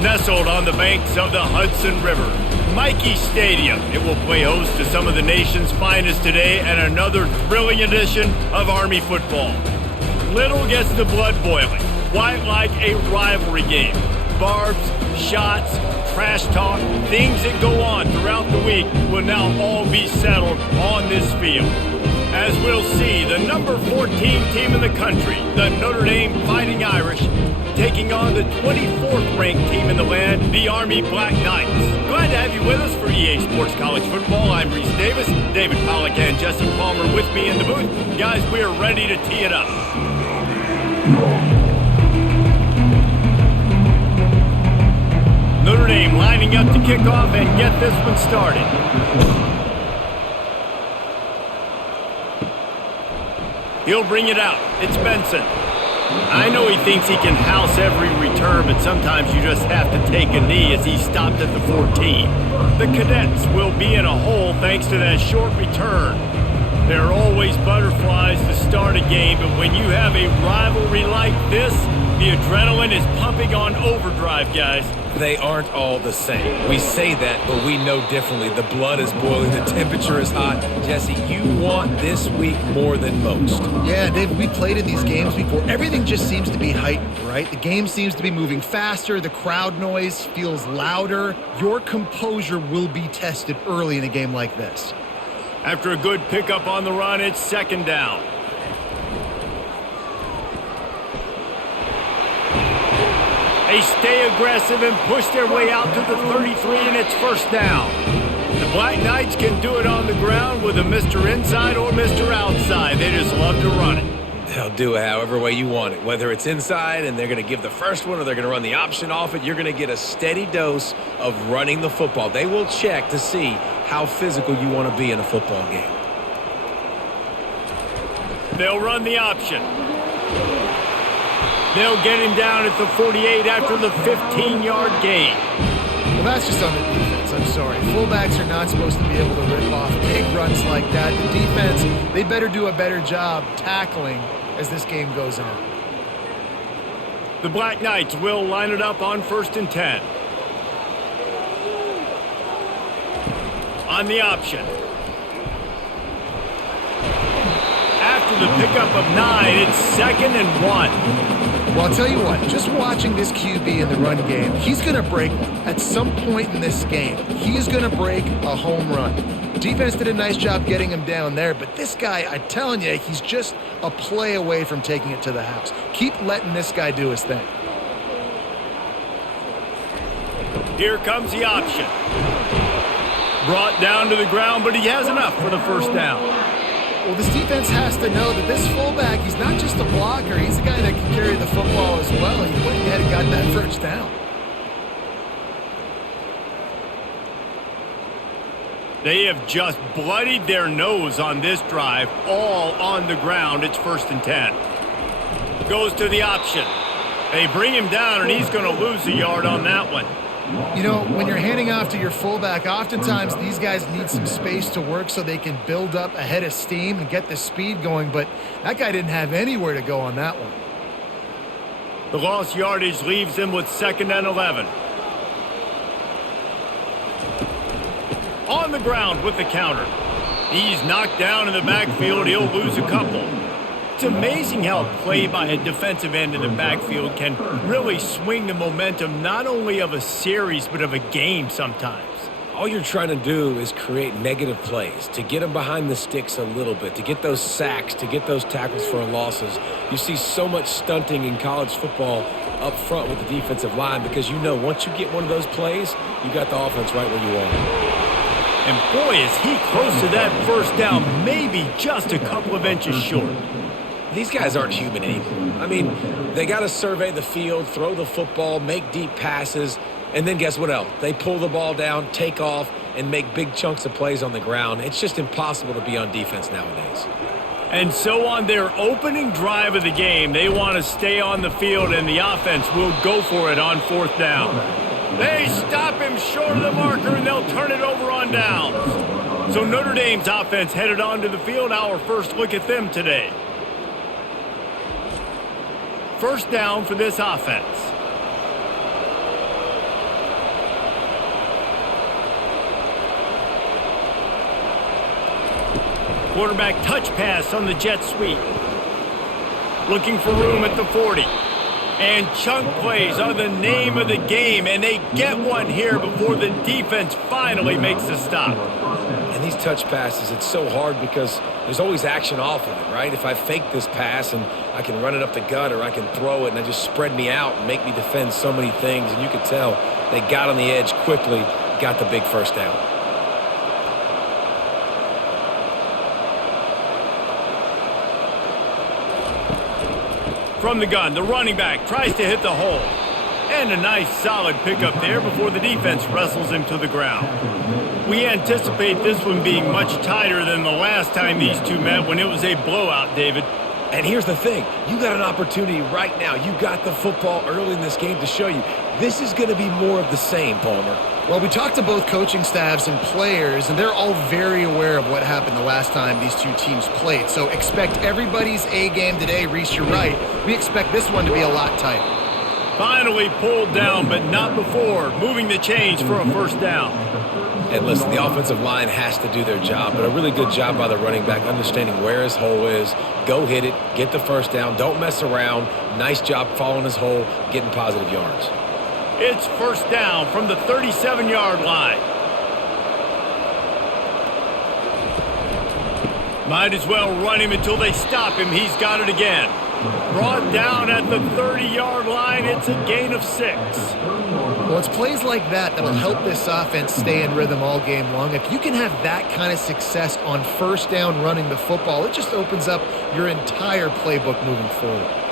Nestled on the banks of the Hudson River, Mikey Stadium, it will play host to some of the nation's finest today and another thrilling edition of Army football. Little gets the blood boiling, quite like a rivalry game. Barbs, shots, trash talk, things that go on throughout the week will now all be settled on this field. As we'll see, the number 14 team in the country, the Notre Dame Fighting Irish, taking on the 24th ranked team in the land, the Army Black Knights. Glad to have you with us for EA Sports College Football. I'm Reese Davis, David Pollack and Jesse Palmer with me in the booth. Guys, we are ready to tee it up. Notre Dame lining up to kick off and get this one started. He'll bring it out. It's Benson. I know he thinks he can house every return, but sometimes you just have to take a knee as he stopped at the 14. The Cadets will be in a hole thanks to that short return. There are always butterflies to start a game, but when you have a rivalry like this, the adrenaline is pumping on overdrive, guys. They aren't all the same. We say that, but we know differently. The blood is boiling. The temperature is hot. Jesse, you want this week more than most. Yeah, Dave, we played in these games before. Everything just seems to be heightened, right? The game seems to be moving faster. The crowd noise feels louder. Your composure will be tested early in a game like this. After a good pickup on the run, it's second down. They stay aggressive and push their way out to the 33, and it's first down. The Black Knights can do it on the ground with a Mr. Inside or Mr. Outside. They just love to run it. They'll do it however way you want it. Whether it's inside and they're going to give the first one or they're going to run the option off it, you're going to get a steady dose of running the football. They will check to see how physical you want to be in a football game. They'll run the option. They'll get him down at the 48 after the 15-yard gain. Well, that's just on the defense. I'm sorry. Fullbacks are not supposed to be able to rip off big runs like that. The defense, they better do a better job tackling as this game goes on. The Black Knights will line it up on 1st and 10. On the option. After the pickup of 9, it's 2nd and 1. Well, I'll tell you what, just watching this QB in the run game, he's going to break at some point in this game. He's going to break a home run. Defense did a nice job getting him down there, but this guy, I'm telling you, he's just a play away from taking it to the house. Keep letting this guy do his thing. Here comes the option. Brought down to the ground, but he has enough for the first down. Well, this defense has to know that this fullback, he's not just a blocker. He's a guy that can carry the football as well. He went ahead and got that first down. They have just bloodied their nose on this drive, all on the ground. It's 1st and 10. Goes to the option. They bring him down, and he's going to lose a yard on that one. You know, when you're handing off to your fullback, oftentimes these guys need some space to work so they can build up a head of steam and get the speed going, but that guy didn't have anywhere to go on that one. The lost yardage leaves him with 2nd and 11. On the ground with the counter. He's knocked down in the backfield. He'll lose a couple. It's amazing how a play by a defensive end in the backfield can really swing the momentum not only of a series but of a game sometimes. All you're trying to do is create negative plays, to get them behind the sticks a little bit, to get those sacks, to get those tackles for losses. You see so much stunting in college football up front with the defensive line because you know once you get one of those plays, you got the offense right where you want it. And boy, is he close to that first down, maybe just a couple of inches short. These guys aren't human anymore. I mean, they got to survey the field, throw the football, make deep passes, and then guess what else? They pull the ball down, take off, and make big chunks of plays on the ground. It's just impossible to be on defense nowadays. And so on their opening drive of the game, they want to stay on the field, and the offense will go for it on 4th down. They stop him short of the marker, and they'll turn it over on downs. So Notre Dame's offense headed onto the field. Our first look at them today. First down for this offense. Quarterback touch pass on the jet sweep. Looking for room at the 40. And chunk plays are the name of the game, and they get one here before the defense finally makes the stop. And these touch passes, it's so hard because there's always action off of it, right? If I fake this pass and I can run it up the gut or I can throw it and they just spread me out and make me defend so many things, and you could tell they got on the edge quickly, got the big first down. From the gun, the running back tries to hit the hole. And a nice solid pickup there before the defense wrestles him to the ground. We anticipate this one being much tighter than the last time these two met when it was a blowout, David. And here's the thing. You got an opportunity right now. You got the football early in this game to show you. This is going to be more of the same, Palmer. Well, we talked to both coaching staffs and players, and they're all very aware of what happened the last time these two teams played. So expect everybody's A game today. Reese, you're right. We expect this one to be a lot tighter. Finally pulled down, but not before moving the chains for a first down. And listen, the offensive line has to do their job, but a really good job by the running back understanding where his hole is. Go hit it, get the first down, don't mess around. Nice job following his hole, getting positive yards. It's first down from the 37-yard line. Might as well run him until they stop him. He's got it again. Brought down at the 30-yard line. It's a gain of 6. Well, it's plays like that that'll help this offense stay in rhythm all game long. If you can have that kind of success on first down running the football, it just opens up your entire playbook moving forward.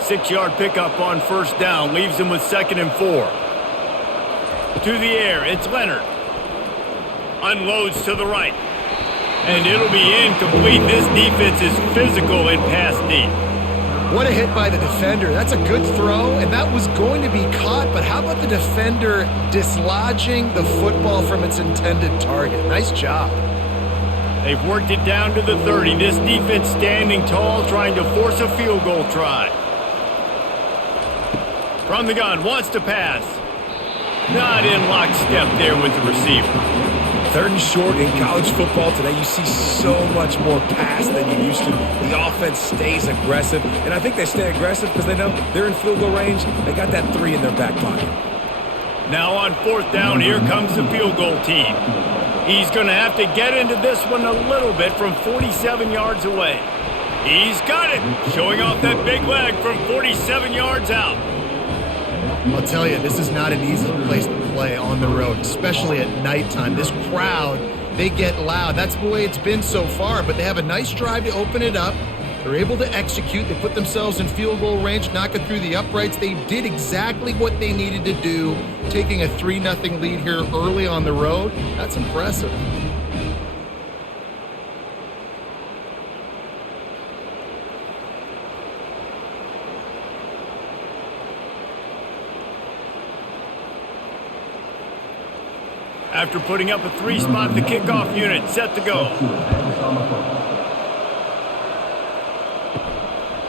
6-yard pickup on first down leaves him with 2nd and 4. To the air, it's Leonard. Unloads to the right. And it'll be incomplete. This defense is physical and pass deep. What a hit by the defender. That's a good throw, and that was going to be caught, but how about the defender dislodging the football from its intended target? Nice job. They've worked it down to the 30. This defense standing tall, trying to force a field goal try. From the gun, wants to pass. Not in lockstep there with the receiver. 3rd and short in college football today. You see so much more pass than you used to. The offense stays aggressive, and I think they stay aggressive because they know they're in field goal range. They got that 3 in their back pocket. Now on 4th down, here comes the field goal team. He's going to have to get into this one a little bit from 47 yards away. He's got it, showing off that big leg from 47 yards out. I'll tell you, this is not an easy place to play on the road, especially at nighttime. This crowd, they get loud. That's the way it's been so far, but they have a nice drive to open it up. They're able to execute. They put themselves in field goal range, knock it through the uprights. They did exactly what they needed to do, taking a 3-0 lead here early on the road. That's impressive. After putting up a 3-spot, the kickoff unit set to go.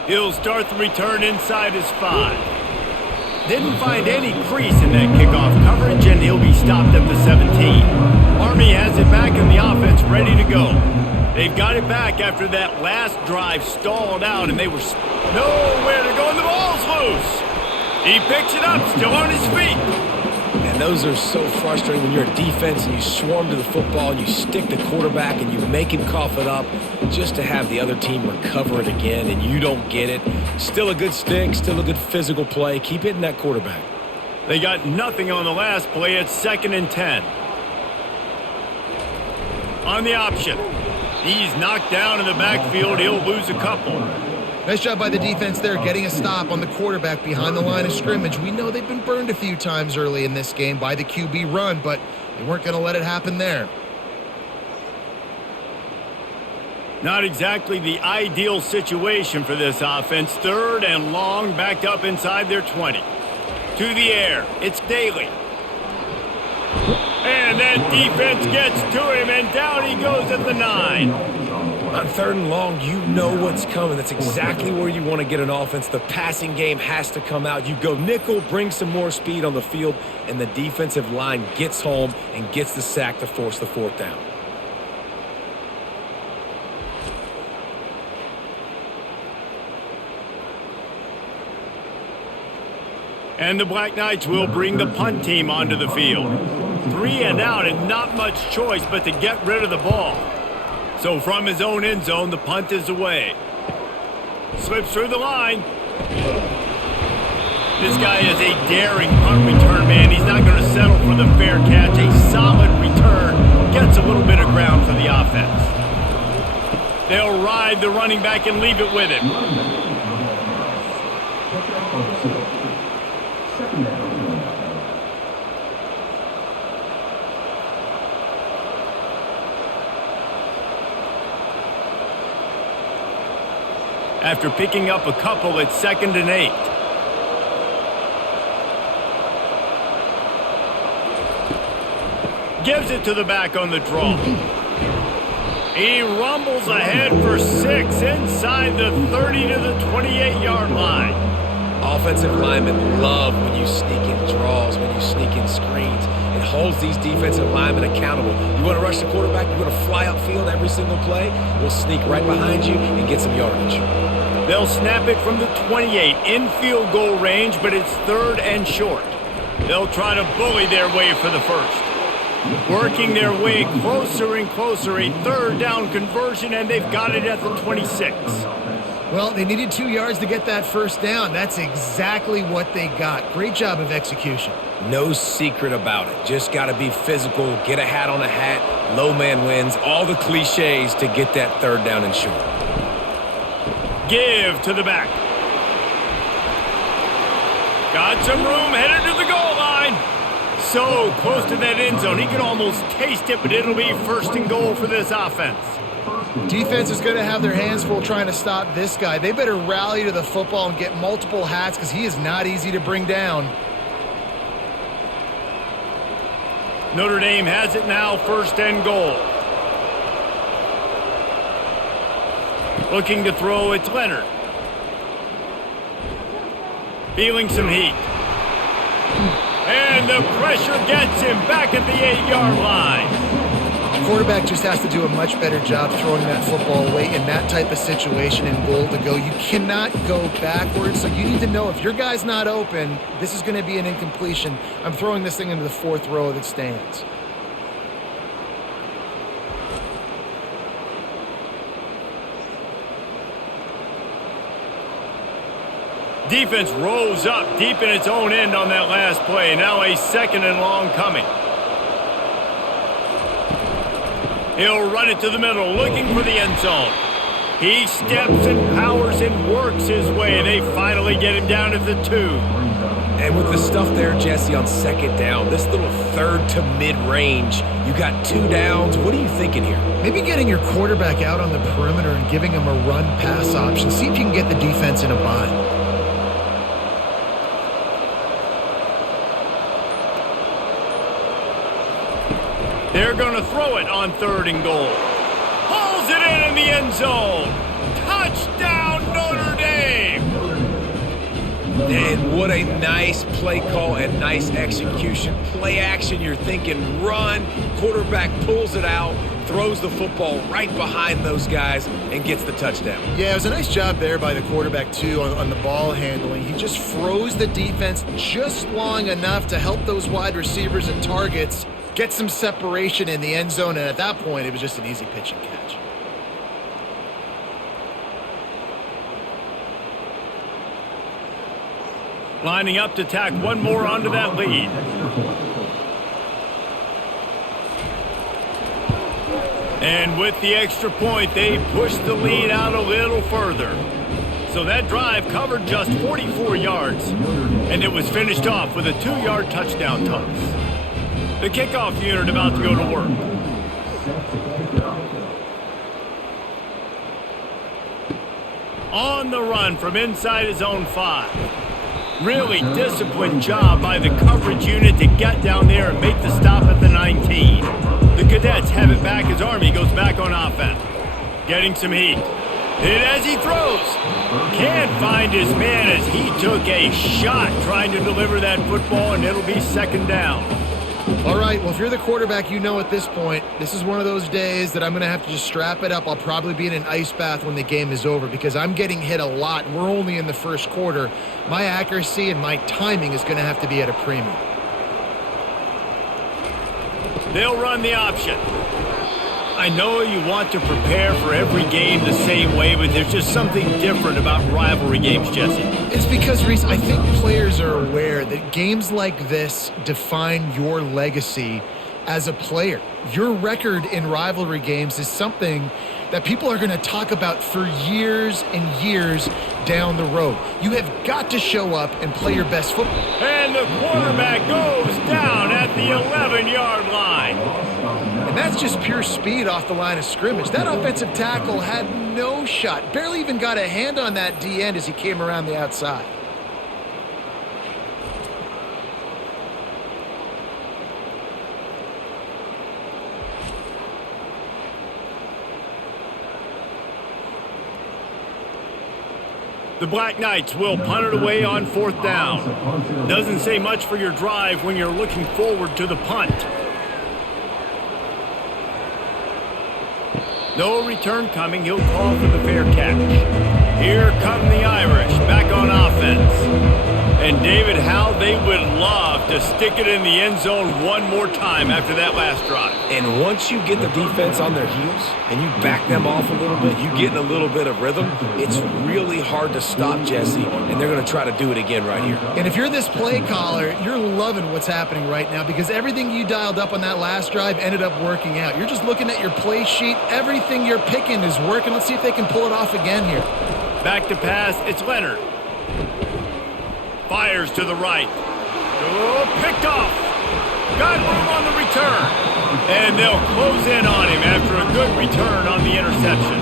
He'll start the return inside his 5. Didn't find any crease in that kickoff coverage, and he'll be stopped at the 17. Army has it back in the offense, ready to go. They've got it back after that last drive stalled out, and they were nowhere to go, and the ball's loose. He picks it up, still on his feet. And those are so frustrating when you're a defense and you swarm to the football and you stick the quarterback and you make him cough it up just to have the other team recover it again and you don't get it. Still a good stick, still a good physical play. Keep hitting that quarterback. They got nothing on the last play. It's 2nd and 10. On the option. He's knocked down in the backfield. He'll lose a couple. Nice job by the defense there, getting a stop on the quarterback behind the line of scrimmage. We know they've been burned a few times early in this game by the QB run, but they weren't going to let it happen there. Not exactly the ideal situation for this offense. 3rd and long, backed up inside their 20. To the air, it's Daly. And that defense gets to him, and down he goes at the 9. On 3rd and long, you know what's coming. That's exactly where you want to get an offense. The passing game has to come out. You go nickel, bring some more speed on the field, and the defensive line gets home and gets the sack to force the 4th down. And the Black Knights will bring the punt team onto the field. 3 and out and not much choice but to get rid of the ball. So from his own end zone, the punt is away. Slips through the line. This guy is a daring punt return, man. He's not going to settle for the fair catch. A solid return. Gets a little bit of ground for the offense. They'll ride the running back and leave it with him. After picking up a couple, it's 2nd and 8. Gives it to the back on the draw. He rumbles ahead for 6 inside the 30 to the 28-yard line. Offensive linemen love when you sneak in draws, when you sneak in screens. It holds these defensive linemen accountable. You want to rush the quarterback, you want to fly upfield every single play, we'll sneak right behind you and get some yardage. They'll snap it from the 28 in field goal range, but it's 3rd and short. They'll try to bully their way for the first. Working their way closer and closer, a 3rd down conversion, and they've got it at the 26. Well, they needed 2 yards to get that first down. That's exactly what they got. Great job of execution. No secret about it. Just got to be physical, get a hat on a hat, low man wins, all the cliches to get that 3rd down and short. Give to the back. Got some room, headed to the goal line. So close to that end zone. He can almost taste it, but it'll be 1st and goal for this offense. Defense is going to have their hands full trying to stop this guy. They better rally to the football and get multiple hats because he is not easy to bring down. Notre Dame has it now, 1st and goal. Looking to throw, it's Leonard. Feeling some heat. And the pressure gets him back at the 8-yard line. Quarterback just has to do a much better job throwing that football away in that type of situation and goal to go. You cannot go backwards, so you need to know if your guy's not open, this is going to be an incompletion. I'm throwing this thing into the 4th row that stands. Defense rolls up deep in its own end on that last play. Now a 2nd and long coming. He'll run it to the middle, looking for the end zone. He steps and powers and works his way. They finally get him down at the 2. And with the stuff there, Jesse, on 2nd down, this little 3rd to mid-range, you got 2 downs. What are you thinking here? Maybe getting your quarterback out on the perimeter and giving him a run-pass option. See if you can get the defense in a bind. They're going to throw it on 3rd and goal. Pulls it in the end zone. Touchdown, Notre Dame! And what a nice play call and nice execution. Play action, you're thinking run. Quarterback pulls it out, throws the football right behind those guys, and gets the touchdown. Yeah, it was a nice job there by the quarterback, too, on the ball handling. He just froze the defense just long enough to help those wide receivers and targets get some separation in the end zone, and at that point, it was just an easy pitch and catch. Lining up to tack one more onto that lead. And with the extra point, they push the lead out a little further. So that drive covered just 44 yards, and it was finished off with a 2-yard touchdown toss. The kickoff unit about to go to work. On the run from inside his own 5. Really disciplined job by the coverage unit to get down there and make the stop at the 19. The Cadets have it back as Army goes back on offense. Getting some heat. Hit as he throws. Can't find his man as he took a shot trying to deliver that football, and it'll be 2nd down. All right, well, if you're the quarterback, you know at this point, this is one of those days that I'm going to have to just strap it up. I'll probably be in an ice bath when the game is over because I'm getting hit a lot. We're only in the first quarter. My accuracy and my timing is going to have to be at a premium. They'll run the option. I know you want to prepare for every game the same way, but there's just something different about rivalry games, Jesse. It's because, Reese, I think players are aware that games like this define your legacy as a player. Your record in rivalry games is something that people are going to talk about for years and years down the road. You have got to show up and play your best football. And the quarterback goes down at the 11-yard line. And that's just pure speed off the line of scrimmage. That offensive tackle had no shot. Barely even got a hand on that D-end as he came around the outside. The Black Knights will punt it away on 4th down. Doesn't say much for your drive when you're looking forward to the punt. No return coming. He'll call for the fair catch. Here come the Irish back on offense. And David, how they would love to stick it in the end zone one more time after that last drive. And once you get the defense on their heels and you back them off a little bit, you get in a little bit of rhythm, it's really hard to stop, Jesse, and they're going to try to do it again right here. And if you're this play caller, you're loving what's happening right now because everything you dialed up on that last drive ended up working out. You're just looking at your play sheet. Everything you're picking is working. Let's see if they can pull it off again here. Back to pass. It's Leonard. Fires to the right. Oh, picked off. Got room on the return. And they'll close in on him after a good return on the interception.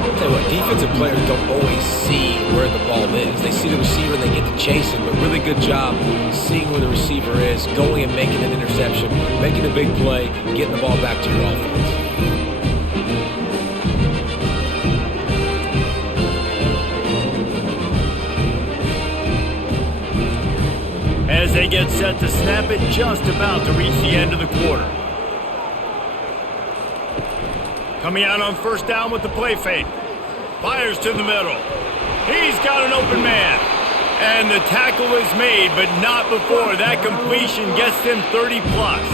I'll tell you what, defensive players don't always see where the ball is. They see the receiver and they get to chase him, but really good job seeing where the receiver is, going and making an interception, making a big play, getting the ball back to your offense. As they get set to snap it, just about to reach the end of the quarter. Coming out on 1st down with the play fake. Fires to the middle. He's got an open man. And the tackle is made, but not before that completion gets them 30-plus.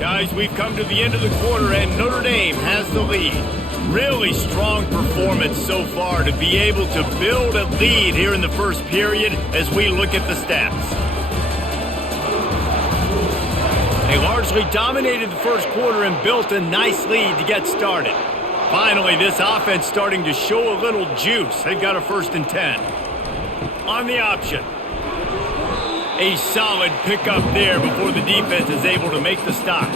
Guys, we've come to the end of the quarter, and Notre Dame has the lead. Really strong performance so far to be able to build a lead here in the first period as we look at the stats. They largely dominated the first quarter and built a nice lead to get started. Finally, this offense starting to show a little juice. They've got a 1st and 10. On the option. A solid pickup there before the defense is able to make the stop.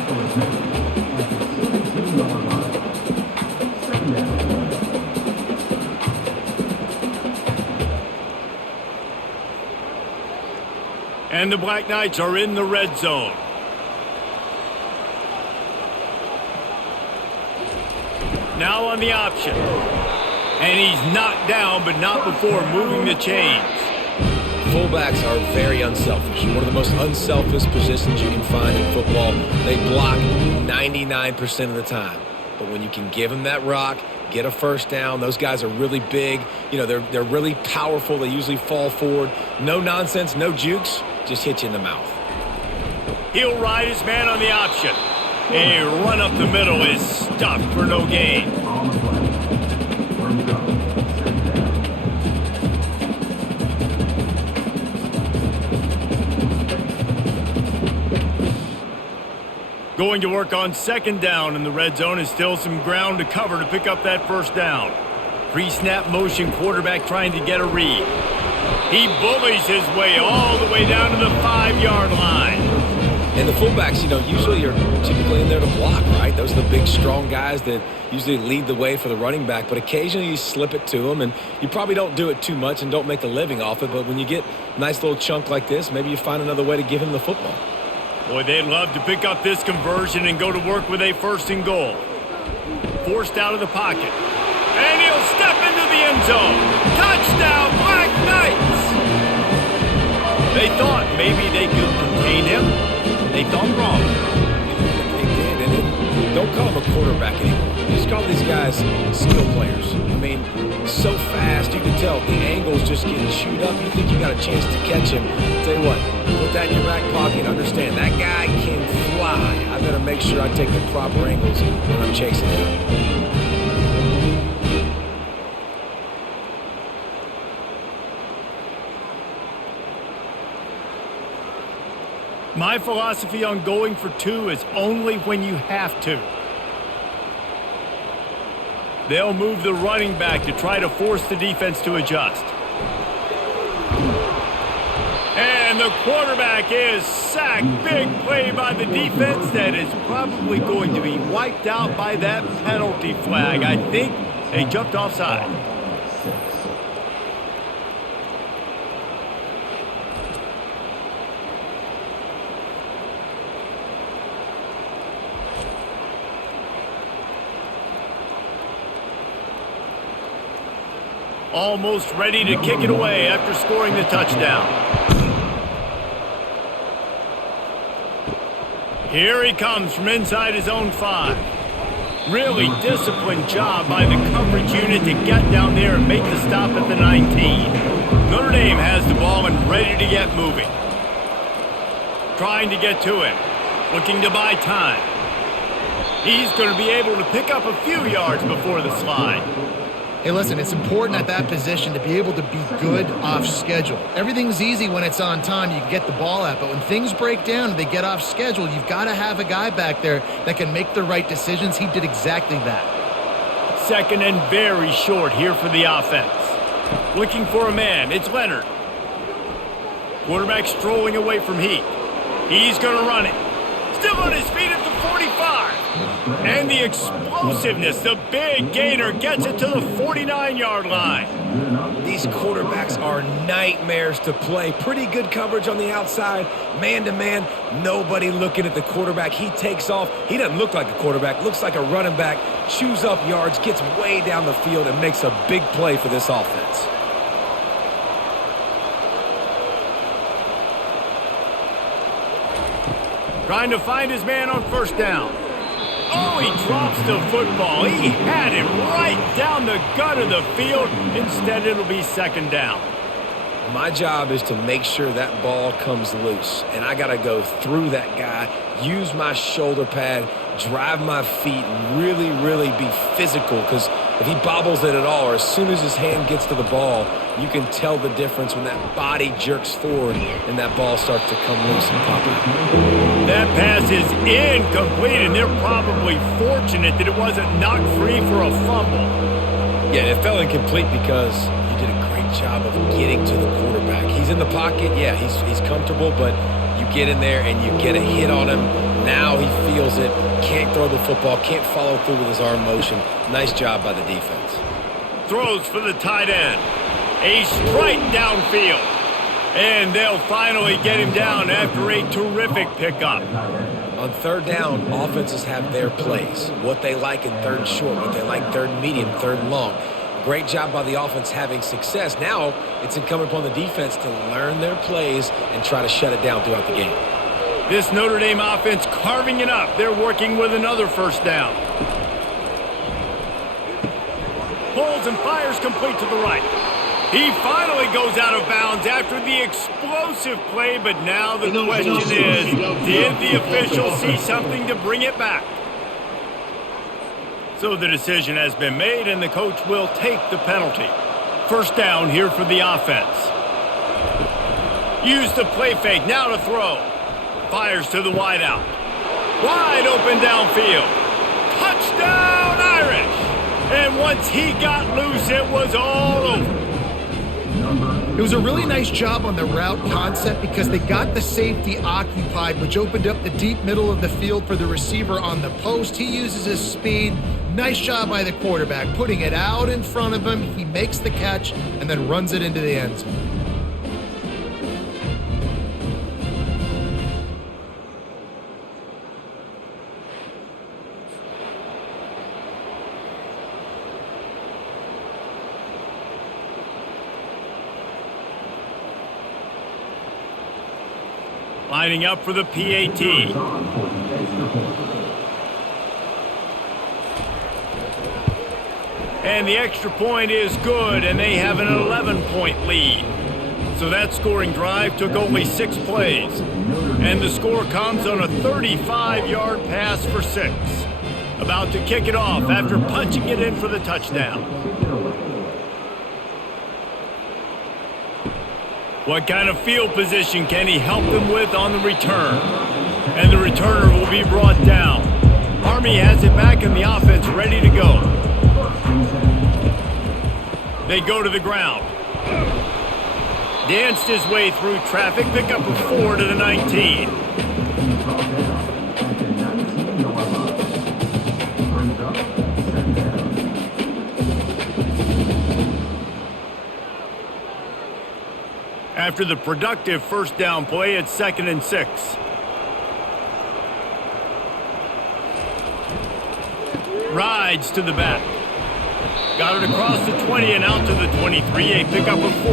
And the Black Knights are in the red zone. Now on the option. And he's knocked down, but not before moving the chains. Fullbacks are very unselfish. One of the most unselfish positions you can find in football. They block 99% of the time. But when you can give them that rock, get a 1st down, those guys are really big. You know, they're really powerful. They usually fall forward. No nonsense, no jukes, just hit you in the mouth. He'll ride his man on the option. A run up the middle is stuffed for no gain. Going to work on 2nd down in the red zone is still some ground to cover to pick up that 1st down. Pre-snap motion quarterback trying to get a read. He bullies his way all the way down to the 5-yard line. And the fullbacks, you know, usually are typically in there to block, right? Those are the big, strong guys that usually lead the way for the running back. But occasionally you slip it to them, and you probably don't do it too much and don't make a living off it. But when you get a nice little chunk like this, maybe you find another way to give him the football. Boy, they'd love to pick up this conversion and go to work with a 1st and goal. Forced out of the pocket. And he'll step into the end zone. Touchdown, Black Knights! They thought maybe they could contain him. They thought wrong. They did, and don't call them a quarterback anymore. Just call these guys skill players. I mean, so fast, you can tell the angle's just getting chewed up. You think you got a chance to catch him. Tell you what, put that in your back pocket. Understand, that guy can fly. I better make sure I take the proper angles when I'm chasing him. My philosophy on going for two is only when you have to. They'll move the running back to try to force the defense to adjust. And the quarterback is sacked. Big play by the defense that is probably going to be wiped out by that penalty flag. I think they jumped offside. Almost ready to kick it away after scoring the touchdown. Here he comes from inside his own 5. Really disciplined job by the coverage unit to get down there and make the stop at the 19. Notre Dame has the ball and ready to get moving. Trying to get to him. Looking to buy time. He's going to be able to pick up a few yards before the slide. Hey, listen, it's important at that position to be able to be good off schedule. Everything's easy when it's on time. You can get the ball out, but when things break down and they get off schedule, you've got to have a guy back there that can make the right decisions. He did exactly that. Second and very short here for the offense. Looking for a man. It's Leonard. Quarterback strolling away from Heat. He's going to run it. Still on his feet at the 45. And the explosiveness, the big gainer gets it to the 49-yard line. These quarterbacks are nightmares to play. Pretty good coverage on the outside. Man-to-man, nobody looking at the quarterback. He takes off. He doesn't look like a quarterback. Looks like a running back. Chews up yards, gets way down the field, and makes a big play for this offense. Trying to find his man on first down. Oh, he drops the football. He had him right down the gut of the field. Instead, it'll be second down. My job is to make sure that ball comes loose, and I got to go through that guy, use my shoulder pad, drive my feet, really, really be physical, because if he bobbles it at all, or as soon as his hand gets to the ball, you can tell the difference when that body jerks forward and that ball starts to come loose and pop out. That pass is incomplete, and they're probably fortunate that it wasn't knocked free for a fumble. Yeah, it fell incomplete because you did a great job of getting to the quarterback. He's in the pocket, yeah, he's comfortable, but you get in there and you get a hit on him. Now he feels it, can't throw the football, can't follow through with his arm motion. Nice job by the defense. Throws for the tight end. A strike downfield. And they'll finally get him down after a terrific pickup. On third down, offenses have their plays. What they like in third and short, what they like third and medium, third and long. Great job by the offense having success. Now it's incumbent upon the defense to learn their plays and try to shut it down throughout the game. This Notre Dame offense carving it up. They're working with another first down. Pulls and fires complete to the right. He finally goes out of bounds after the explosive play, but now the question is, did the official see something to bring it back? So the decision has been made, and the coach will take the penalty. First down here for the offense. Use the play fake, now to throw. Fires to the wideout. Wide open downfield. Touchdown Irish! And once he got loose, it was all over. It was a really nice job on the route concept because they got the safety occupied, which opened up the deep middle of the field for the receiver on the post. He uses his speed. Nice job by the quarterback, putting it out in front of him. He makes the catch and then runs it into the end zone. Lining up for the PAT. And the extra point is good, and they have an 11-point lead. So that scoring drive took only 6 plays. And the score comes on a 35-yard pass for 6. About to kick it off after punching it in for the touchdown. What kind of field position can he help them with on the return? And the returner will be brought down. Army has it back in the offense, ready to go. They go to the ground. Danced his way through traffic, pick up a 4 to the 19. After the productive first down play, it's 2nd and 6. Rides to the back. Got it across the 20 and out to the 23. A pickup of 4.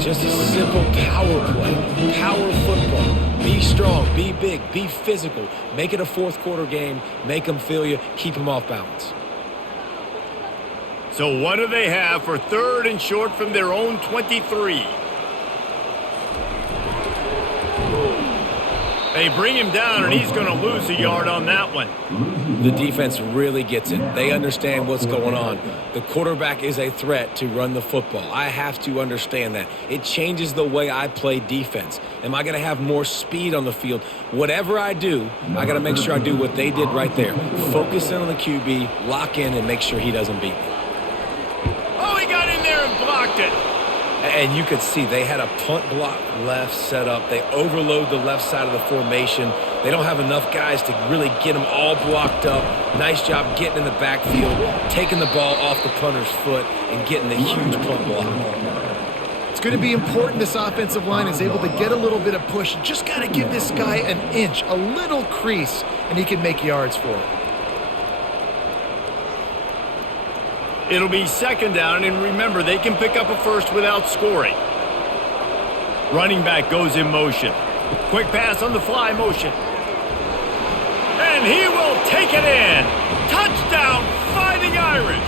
Just a simple power play. Power football. Be strong, be big, be physical. Make it a fourth quarter game. Make them feel you. Keep them off balance. So what do they have for 3rd and short from their own 23? They bring him down, and he's going to lose a yard on that one. The defense really gets it. They understand what's going on. The quarterback is a threat to run the football. I have to understand that. It changes the way I play defense. Am I going to have more speed on the field? Whatever I do, I got to make sure I do what they did right there. Focus in on the QB, lock in, and make sure he doesn't beat me. Oh, he got in there and blocked it. And you could see they had a punt block left set up. They overload the left side of the formation. They don't have enough guys to really get them all blocked up. Nice job getting in the backfield, taking the ball off the punter's foot, and getting the huge punt block. It's going to be important this offensive line is able to get a little bit of push. Just got to give this guy an inch, a little crease, and he can make yards for it. It'll be 2nd down, and remember, they can pick up a first without scoring. Running back goes in motion. Quick pass on the fly motion. And he will take it in. Touchdown, Fighting Irish.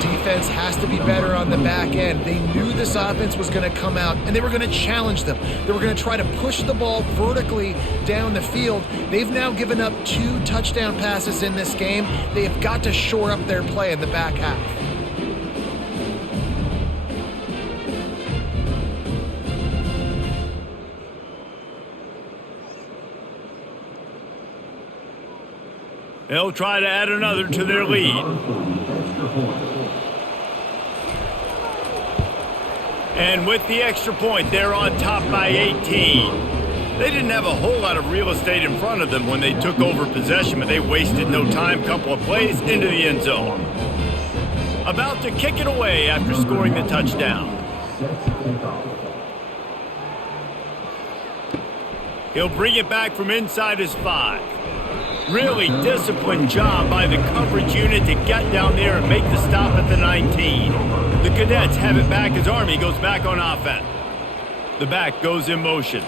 Defense has to be better on the back end. They knew this offense was going to come out, and they were going to challenge them. They were going to try to push the ball vertically down the field. They've now given up 2 touchdown passes in this game. They have got to shore up their play in the back half. They'll try to add another to their lead. And with the extra point, they're on top by 18. They didn't have a whole lot of real estate in front of them when they took over possession, but they wasted no time. Couple of plays into the end zone. About to kick it away after scoring the touchdown. He'll bring it back from inside his 5. Really disciplined job by the coverage unit to get down there and make the stop at the 19. The Cadets have it back as Army goes back on offense. The back goes in motion.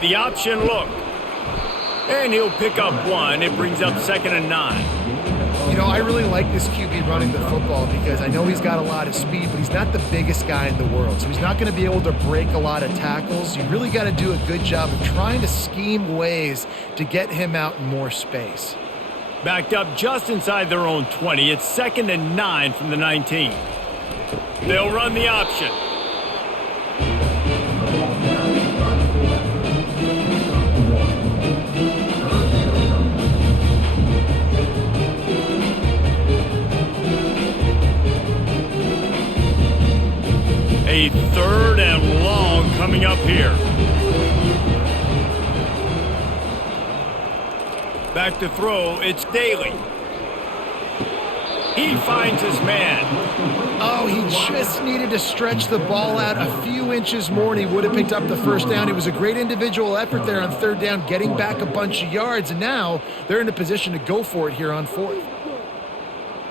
The option look. And he'll pick up 1. It brings up 2nd and 9. You know, I really like this QB running the football because I know he's got a lot of speed, but he's not the biggest guy in the world. So he's not going to be able to break a lot of tackles. You really got to do a good job of trying to scheme ways to get him out in more space. Backed up just inside their own 20. It's 2nd and 9 from the 19. They'll run the option. A 3rd and long coming up here. Back to throw, it's Daly. He finds his man. Oh, he just needed to stretch the ball out a few inches more, and he would have picked up the first down. It was a great individual effort there on 3rd down, getting back a bunch of yards, and now they're in a position to go for it here on 4th.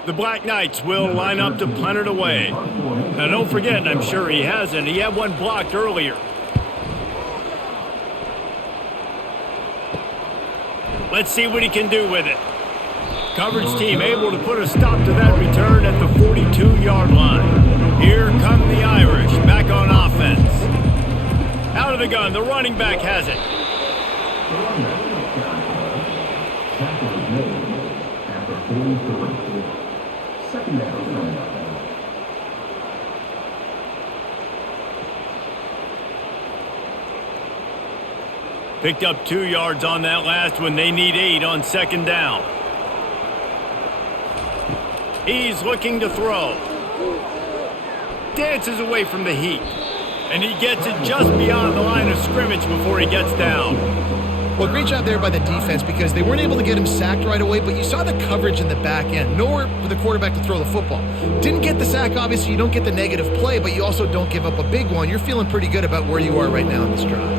The Black Knights will line up to punt it away. Now, don't forget, and I'm sure he hasn't, he had one blocked earlier. Let's see what he can do with it. Coverage team able to put a stop to that return at the 42-yard line. Here come the Irish back on offense. Out of the gun, the running back has it. Picked up 2 yards on that last one. They need 8 on second down. He's looking to throw. Dances away from the heat. And he gets it just beyond the line of scrimmage before he gets down. Well, great job there by the defense because they weren't able to get him sacked right away, but you saw the coverage in the back end. Nowhere for the quarterback to throw the football. Didn't get the sack, obviously. You don't get the negative play, but you also don't give up a big one. You're feeling pretty good about where you are right now in this drive.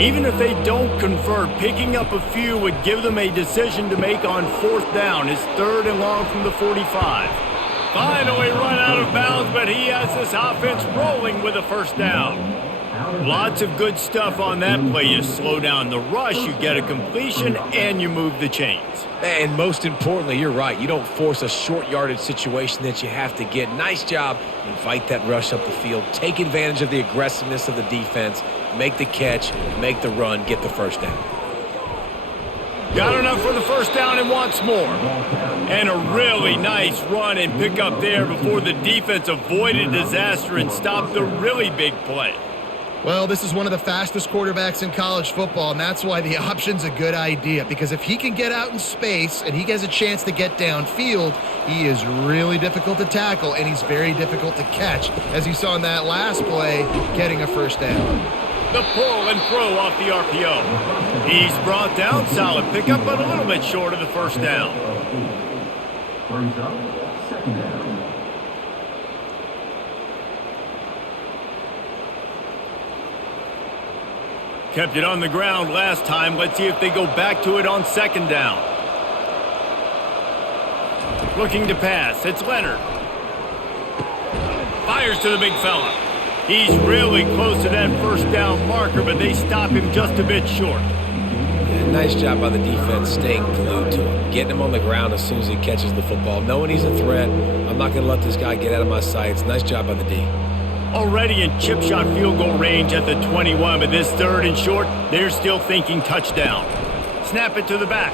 Even if they don't convert, picking up a few would give them a decision to make on fourth down. It's 3rd and long from the 45. Finally run out of bounds, but he has this offense rolling with a first down. Lots of good stuff on that play. You slow down the rush, you get a completion, and you move the chains. And most importantly, you're right. You don't force a short yardage situation that you have to get. Nice job. Invite that rush up the field. Take advantage of the aggressiveness of the defense. Make the catch, make the run, get the first down. Got enough for the first down and wants more. And a really nice run and pick up there before the defense avoided disaster and stopped the really big play. Well, this is one of the fastest quarterbacks in college football, and that's why the option's a good idea. Because if he can get out in space and he has a chance to get downfield, he is really difficult to tackle, and he's very difficult to catch. As you saw in that last play, getting a first down. The pull and throw off the RPO. He's brought down, solid pickup, but a little bit short of the first down. Brings up second down. Kept it on the ground last time. Let's see if they go back to it on second down. Looking to pass. It's Leonard. Fires to the big fella. He's really close to that first down marker, but they stop him just a bit short. Yeah, nice job by the defense staying glued to him. Getting him on the ground as soon as he catches the football. Knowing he's a threat. I'm not going to let this guy get out of my sights. Nice job by the D. Already in chip shot field goal range at the 21, but this 3rd and short, they're still thinking touchdown. Snap it to the back.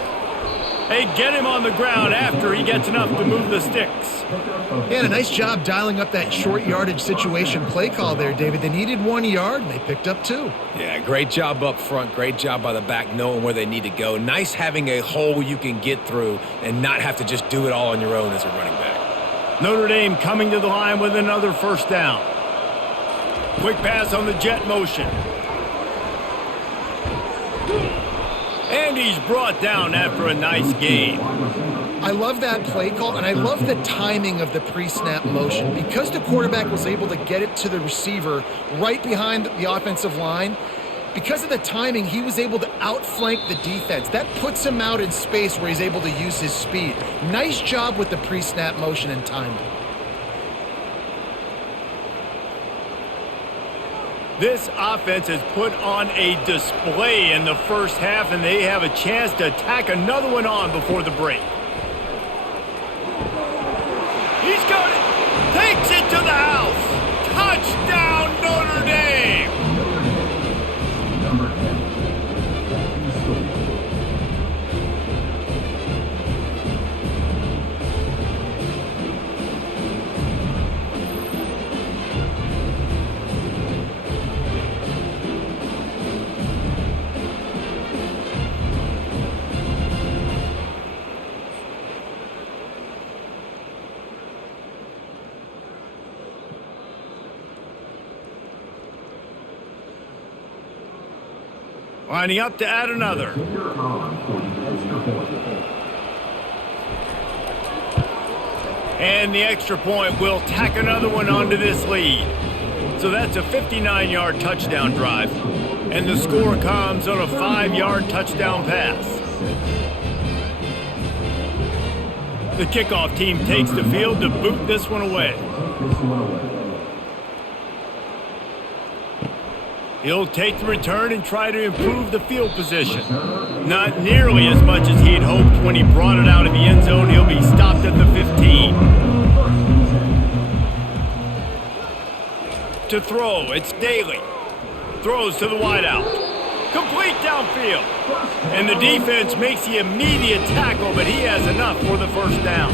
They get him on the ground after he gets enough to move the sticks. Yeah, and a nice job dialing up that short yardage situation play call there, David. They needed 1 yard, and they picked up 2. Yeah, great job up front. Great job by the back knowing where they need to go. Nice having a hole you can get through and not have to just do it all on your own as a running back. Notre Dame coming to the line with another first down. Quick pass on the jet motion. And he's brought down after a nice gain. I love that play call, and I love the timing of the pre-snap motion. Because the quarterback was able to get it to the receiver right behind the offensive line, because of the timing, he was able to outflank the defense. That puts him out in space where he's able to use his speed. Nice job with the pre-snap motion and timing. This offense has put on a display in the first half, and they have a chance to tack another one on before the break. He's got it! Takes it to the house! Touchdown, Notre Dame! Number 10. Lining up to add another. And the extra point will tack another one onto this lead. So that's a 59-yard touchdown drive. And the score comes on a 5-yard touchdown pass. The kickoff team takes the field to boot this one away. He'll take the return and try to improve the field position. Not nearly as much as he had hoped when he brought it out of the end zone. He'll be stopped at the 15. To throw, it's Daly. Throws to the wideout. Complete downfield. And the defense makes the immediate tackle, but he has enough for the first down.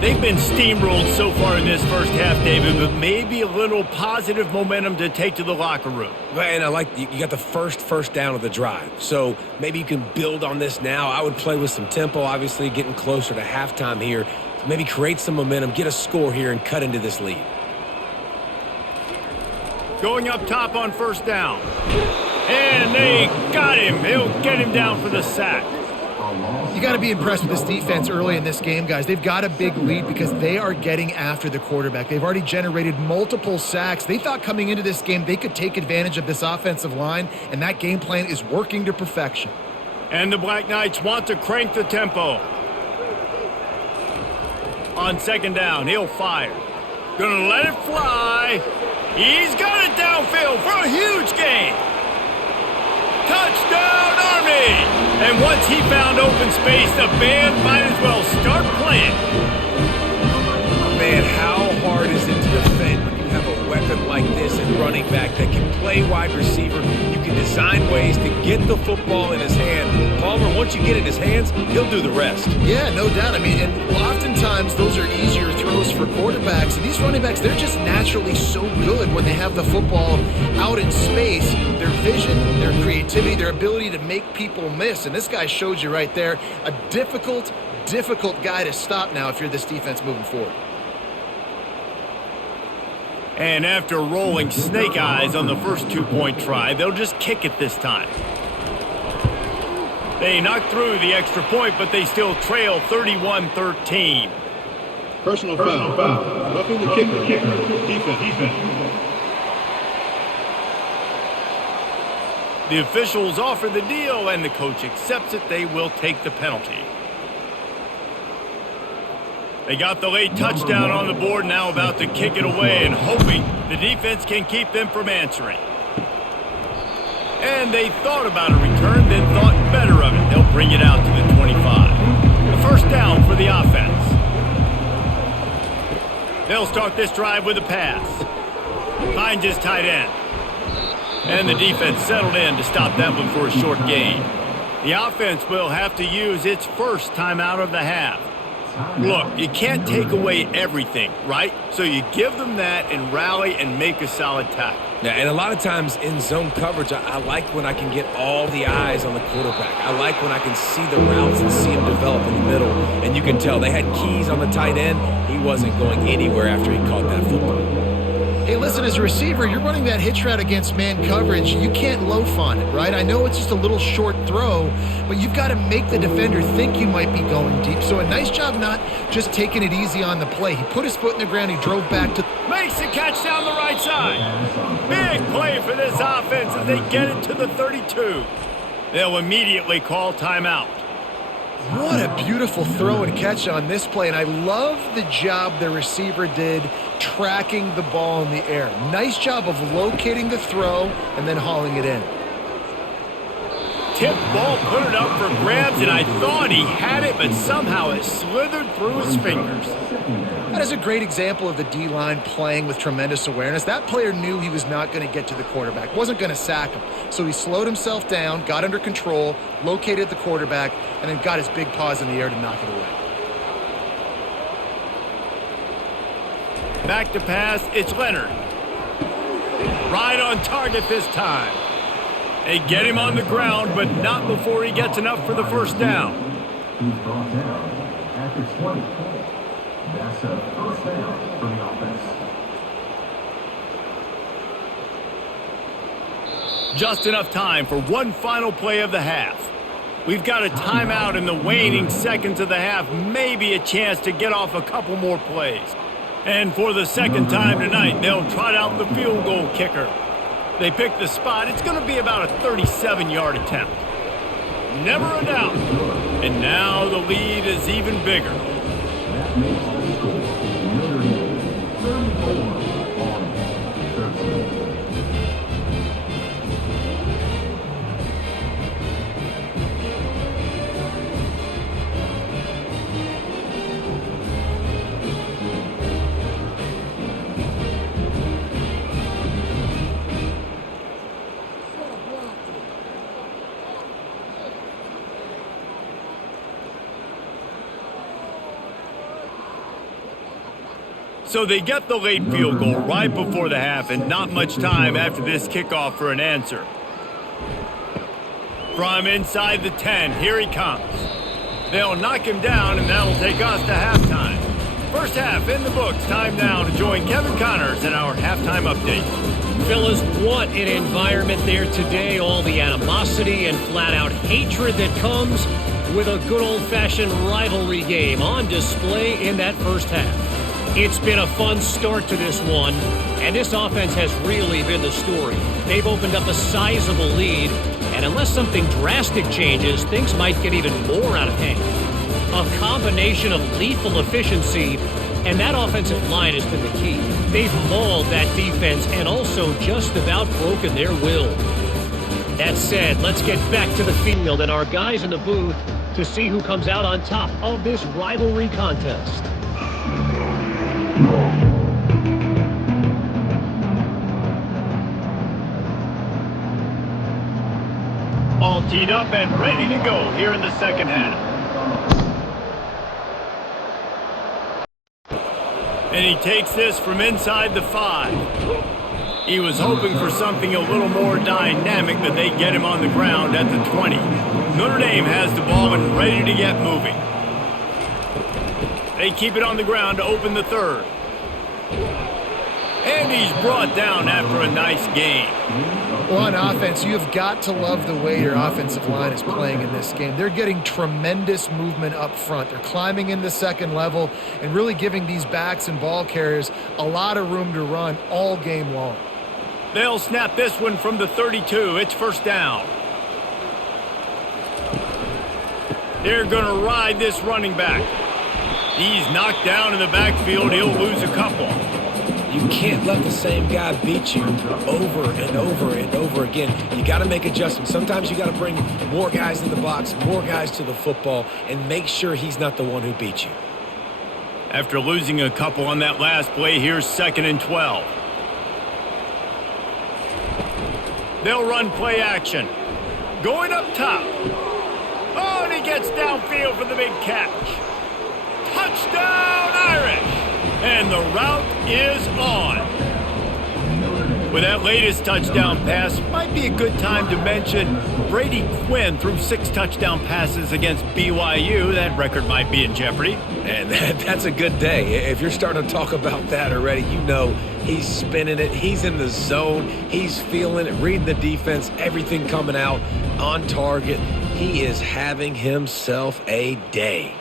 They've been steamrolled so far in this first half, David, but maybe a little positive momentum to take to the locker room. And I like you got the first down of the drive, so maybe you can build on this now. I would play with some tempo, obviously getting closer to halftime here. Maybe create some momentum, get a score here, and cut into this lead. Going up top on first down. And they got him. He'll get him down for the sack. You got to be impressed with this defense early in this game, guys. They've got a big lead because they are getting after the quarterback. They've already generated multiple sacks. They thought coming into this game they could take advantage of this offensive line, and that game plan is working to perfection. And the Black Knights want to crank the tempo. On second down, he'll fire. Gonna let it fly. He's got it downfield for a huge gain. Touchdown, Army! And once he found open space, the band might as well start playing. Man, how hard is it to defend when you have a weapon like this at running back that can play wide receiver? You can design ways to get the football in his hand. Palmer, once you get it in his hands, he'll do the rest. Yeah, no doubt. I mean, and oftentimes those are easier throws for quarterbacks. And these running backs, they're just naturally so good when they have the football out in space. Their vision, their creativity, their ability to make people miss. And this guy showed you right there, a difficult guy to stop now if you're this defense moving forward. And after rolling snake eyes on the first two-point try, they'll just kick it this time. They knocked through the extra point, but they still trail 31-13. Personal foul. Roughing the kicker. Defense. The officials offer the deal, and the coach accepts it. They will take the penalty. They got the late touchdown on the board, now about to kick it away and hoping the defense can keep them from answering. And they thought about a return, then thought better of it. They'll bring it out to the 25. The first down for the offense. They'll start this drive with a pass. Finds his tight end. And the defense settled in to stop that one for a short gain. The offense will have to use its first timeout of the half. Look, you can't take away everything, right? So you give them that and rally and make a solid tackle. Yeah, and a lot of times in zone coverage, I like when I can get all the eyes on the quarterback. I like when I can see the routes and see him develop in the middle. And you can tell they had keys on the tight end. He wasn't going anywhere after he caught that football. Hey, listen, as a receiver, you're running that hitch route against man coverage. You can't loaf on it, right? I know it's just a little short throw, but you've got to make the defender think you might be going deep. So a nice job not just taking it easy on the play. He put his foot in the ground. He drove back to... Makes the catch down the right side. Big play for this offense as they get it to the 32. They'll immediately call timeout. What a beautiful throw and catch on this play, and I love the job the receiver did tracking the ball in the air. Nice job of locating the throw and then hauling it in. Tipped ball, put it up for grabs, and I thought he had it, but somehow it slithered through his fingers. That is a great example of the D-line playing with tremendous awareness. That player knew he was not going to get to the quarterback, wasn't going to sack him. So he slowed himself down, got under control, located the quarterback, and then got his big paws in the air to knock it away. Back to pass, it's Leonard. Right on target this time. They get him on the ground, but not before he gets enough for the first down. He's brought down at the 20. That's a first down for the offense. Just enough time for one final play of the half. We've got a timeout in the waning seconds of the half, maybe a chance to get off a couple more plays. And for the second time tonight, they'll trot out the field goal kicker. They pick the spot. It's going to be about a 37-yard attempt. Never a doubt. And now the lead is even bigger. That makes the score Notre Dame 34 on 13. So they get the late field goal right before the half and not much time after this kickoff for an answer. From inside the 10, here he comes. They'll knock him down, and that'll take us to halftime. First half in the books. Time now to join Kevin Connors in our halftime update. Fellas, what an environment there today. All the animosity and flat-out hatred that comes with a good old-fashioned rivalry game on display in that first half. It's been a fun start to this one, and this offense has really been the story. They've opened up a sizable lead, and unless something drastic changes, things might get even more out of hand. A combination of lethal efficiency, and that offensive line has been the key. They've mauled that defense and also just about broken their will. That said, let's get back to the field and our guys in the booth to see who comes out on top of this rivalry contest. All teed up and ready to go here in the second half. And he takes this from inside the 5. He was hoping for something a little more dynamic, but they get him on the ground at the 20. Notre Dame has the ball and ready to get moving. They keep it on the ground to open the third. And he's brought down after a nice gain. Well, on offense, you've got to love the way your offensive line is playing in this game. They're getting tremendous movement up front. They're climbing in the second level and really giving these backs and ball carriers a lot of room to run all game long. They'll snap this one from the 32. It's first down. They're going to ride this running back. He's knocked down in the backfield. He'll lose a couple. You can't let the same guy beat you over and over and over again. You got to make adjustments. Sometimes you got to bring more guys in the box, more guys to the football, and make sure he's not the one who beat you. After losing a couple on that last play, here's 2nd and 12. They'll run play action. Going up top. Oh, and he gets downfield for the big catch. Touchdown, Irish! And the route is on. With that latest touchdown pass, might be a good time to mention Brady Quinn threw 6 touchdown passes against BYU. That record might be in jeopardy. And that's a good day. If you're starting to talk about that already, you know he's spinning it. He's in the zone. He's feeling it, reading the defense, everything coming out on target. He is having himself a day.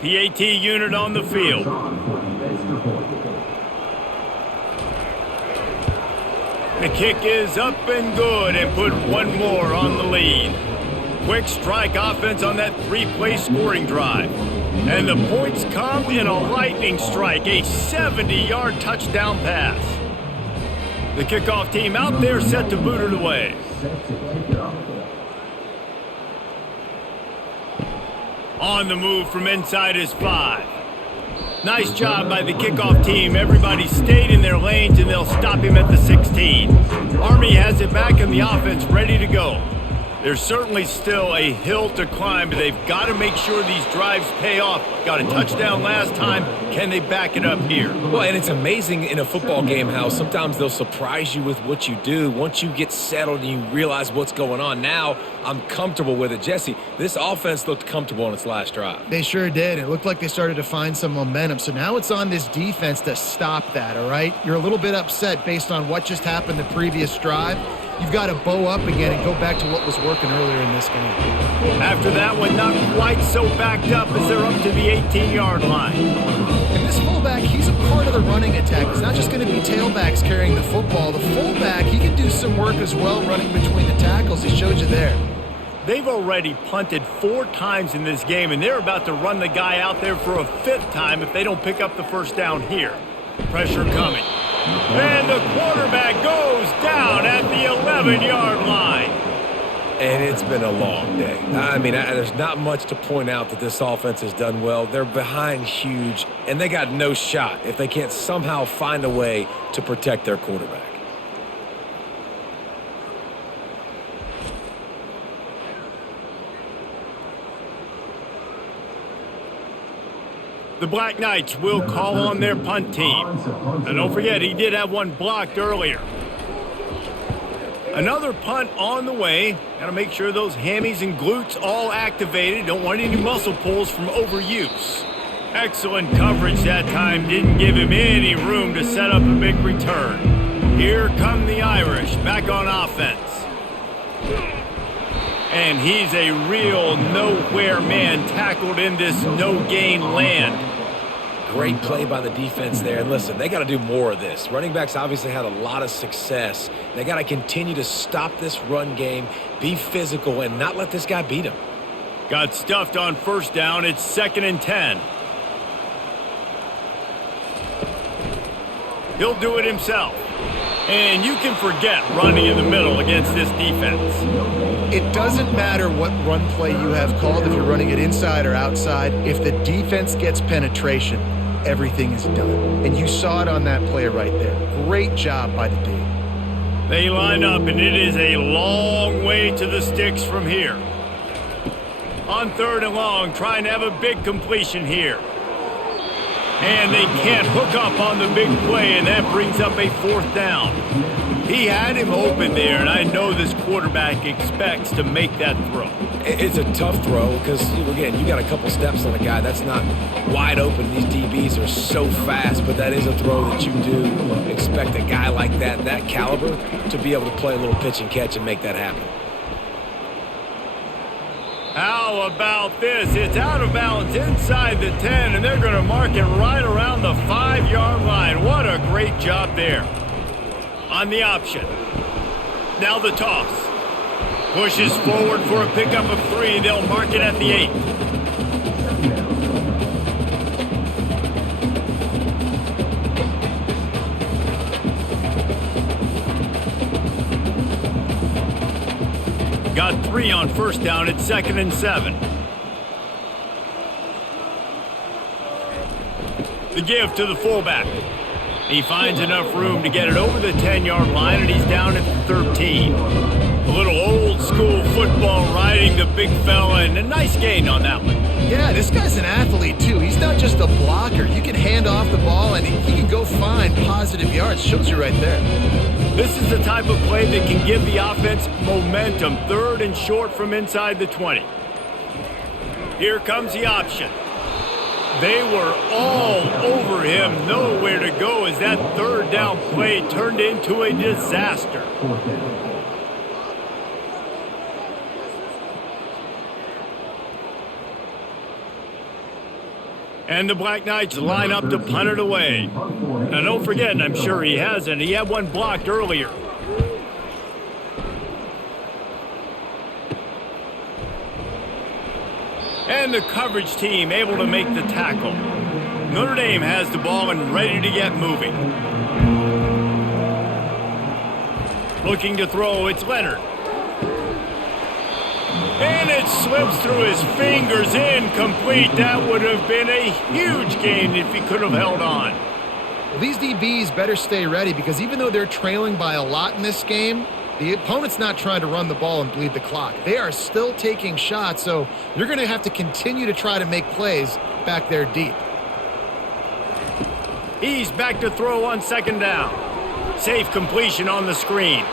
PAT unit on the field. The kick is up and good and put one more on the lead. Quick strike offense on that 3-play scoring drive. And the points come in a lightning strike, a 70-yard touchdown pass. The kickoff team out there set to boot it away. On the move from inside his 5. Nice job by the kickoff team. Everybody stayed in their lanes, and they'll stop him at the 16. Army has it back in the offense, ready to go. There's certainly still a hill to climb, but they've got to make sure these drives pay off. Got a touchdown last time. Can they back it up here? Well, and it's amazing in a football game how sometimes they'll surprise you with what you do. Once you get settled and you realize what's going on, now I'm comfortable with it. Jesse, this offense looked comfortable on its last drive. They sure did. It looked like they started to find some momentum. So now it's on this defense to stop that, all right? You're a little bit upset based on what just happened the previous drive. You've got to bow up again and go back to what was working earlier in this game. After that one, not quite so backed up as they're up to the 18-yard line. And this fullback, he's a part of the running attack. It's not just going to be tailbacks carrying the football. The fullback, he can do some work as well running between the tackles. He showed you there. They've already punted 4 times in this game, and they're about to run the guy out there for a 5th time if they don't pick up the first down here. Pressure coming. And the quarterback goes down at the 11-yard line. And it's been a long day. I mean, there's not much to point out that this offense has done well. They're behind huge, and they got no shot if they can't somehow find a way to protect their quarterback. The Black Knights will call on their punt team. And don't forget, he did have one blocked earlier. Another punt on the way. Got to make sure those hammies and glutes all activated. Don't want any muscle pulls from overuse. Excellent coverage that time. Didn't give him any room to set up a big return. Here come the Irish back on offense. And he's a real nowhere man tackled in this no-gain land. Great play by the defense there. And listen, they got to do more of this. Running backs obviously had a lot of success. They got to continue to stop this run game, be physical, and not let this guy beat him. Got stuffed on first down. It's 2nd and 10. He'll do it himself. And you can forget running in the middle against this defense. It doesn't matter what run play you have called, if you're running it inside or outside. If the defense gets penetration, everything is done. And you saw it on that play right there. Great job by the D. They line up, and it is a long way to the sticks from here. On 3rd and long, trying to have a big completion here. And they can't hook up on the big play, and that brings up a 4th down. He had him open there, and I know this quarterback expects to make that throw. It's a tough throw because, again, you got a couple steps on a guy. That's not wide open. These DBs are so fast, but that is a throw that you do expect a guy like that caliber, to be able to play a little pitch and catch and make that happen. How about this? It's out of bounds inside the 10, and they're going to mark it right around the 5-yard line. What a great job there. On the option. Now the toss. Pushes forward for a pickup of 3. They'll mark it at the 8. Got 3 on first down. It's 2nd and 7. The give to the fullback. He finds enough room to get it over the 10-yard line, and he's down at the 13. A little old-school football riding the big fella, and a nice gain on that one. Yeah, this guy's an athlete, too. He's not just a blocker. You can hand off the ball, and he can go find positive yards. Shows you right there. This is the type of play that can give the offense momentum. 3rd and short from inside the 20. Here comes the option. They were all over him, nowhere to go as that 3rd down play turned into a disaster. And the Black Knights line up to punt it away. Now don't forget, and I'm sure he hasn't, he had one blocked earlier. And the coverage team able to make the tackle. Notre Dame has the ball and ready to get moving. Looking to throw, it's Leonard. And it slips through his fingers, incomplete. That would have been a huge gain if he could have held on. These DBs better stay ready, because even though they're trailing by a lot in this game, the opponent's not trying to run the ball and bleed the clock. They are still taking shots, so you're going to have to continue to try to make plays back there deep. He's back to throw on 2nd down. Safe completion on the screen.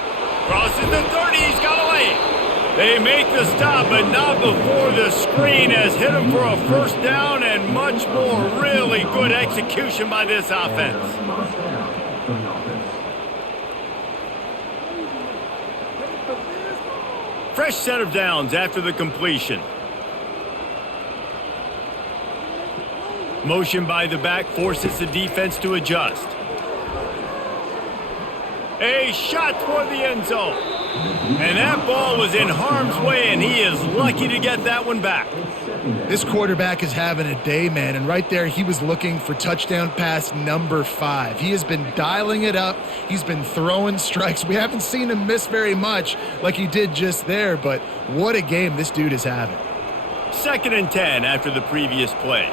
Crosses the 30, he's got away. They make the stop, but not before the screen has hit him for a 1st down, and much more. Really good execution by this offense. Fresh set of downs after the completion. Motion by the back forces the defense to adjust. A shot toward the end zone. And that ball was in harm's way, and he is lucky to get that one back. This quarterback is having a day, man, and right there he was looking for touchdown pass number 5. He has been dialing it up. He's been throwing strikes. We haven't seen him miss very much like he did just there, but what a game this dude is having. 2nd and 10 after the previous play.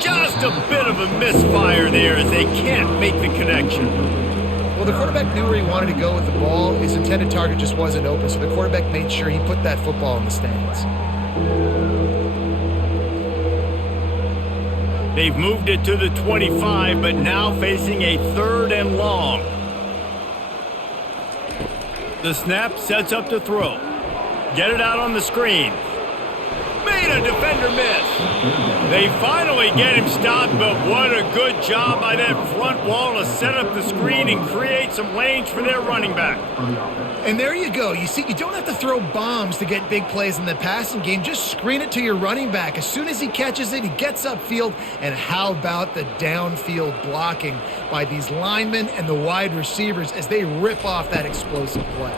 Just a bit of a misfire there as they can't make the connection. Well, the quarterback knew where he wanted to go with the ball. His intended target just wasn't open, so the quarterback made sure he put that football in the stands. They've moved it to the 25, but now facing a 3rd and long. The snap sets up to throw. Get it out on the screen. Made a defender miss. They finally get him stopped, but what a good job by that front wall to set up the screen and create some lanes for their running back. And there you go. You see, you don't have to throw bombs to get big plays in the passing game. Just screen it to your running back. As soon as he catches it, he gets upfield. And how about the downfield blocking by these linemen and the wide receivers as they rip off that explosive play?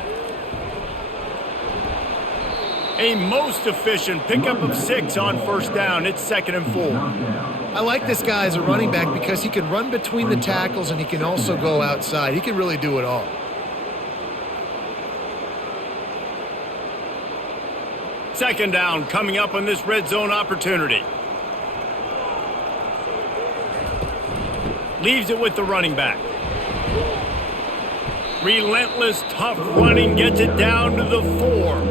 A most efficient pickup of 6 on 1st down. It's 2nd and 4. I like this guy as a running back because he can run between the tackles and he can also go outside. He can really do it all. Second down coming up on this red zone opportunity. Leaves it with the running back. Relentless, tough running gets it down to the 4.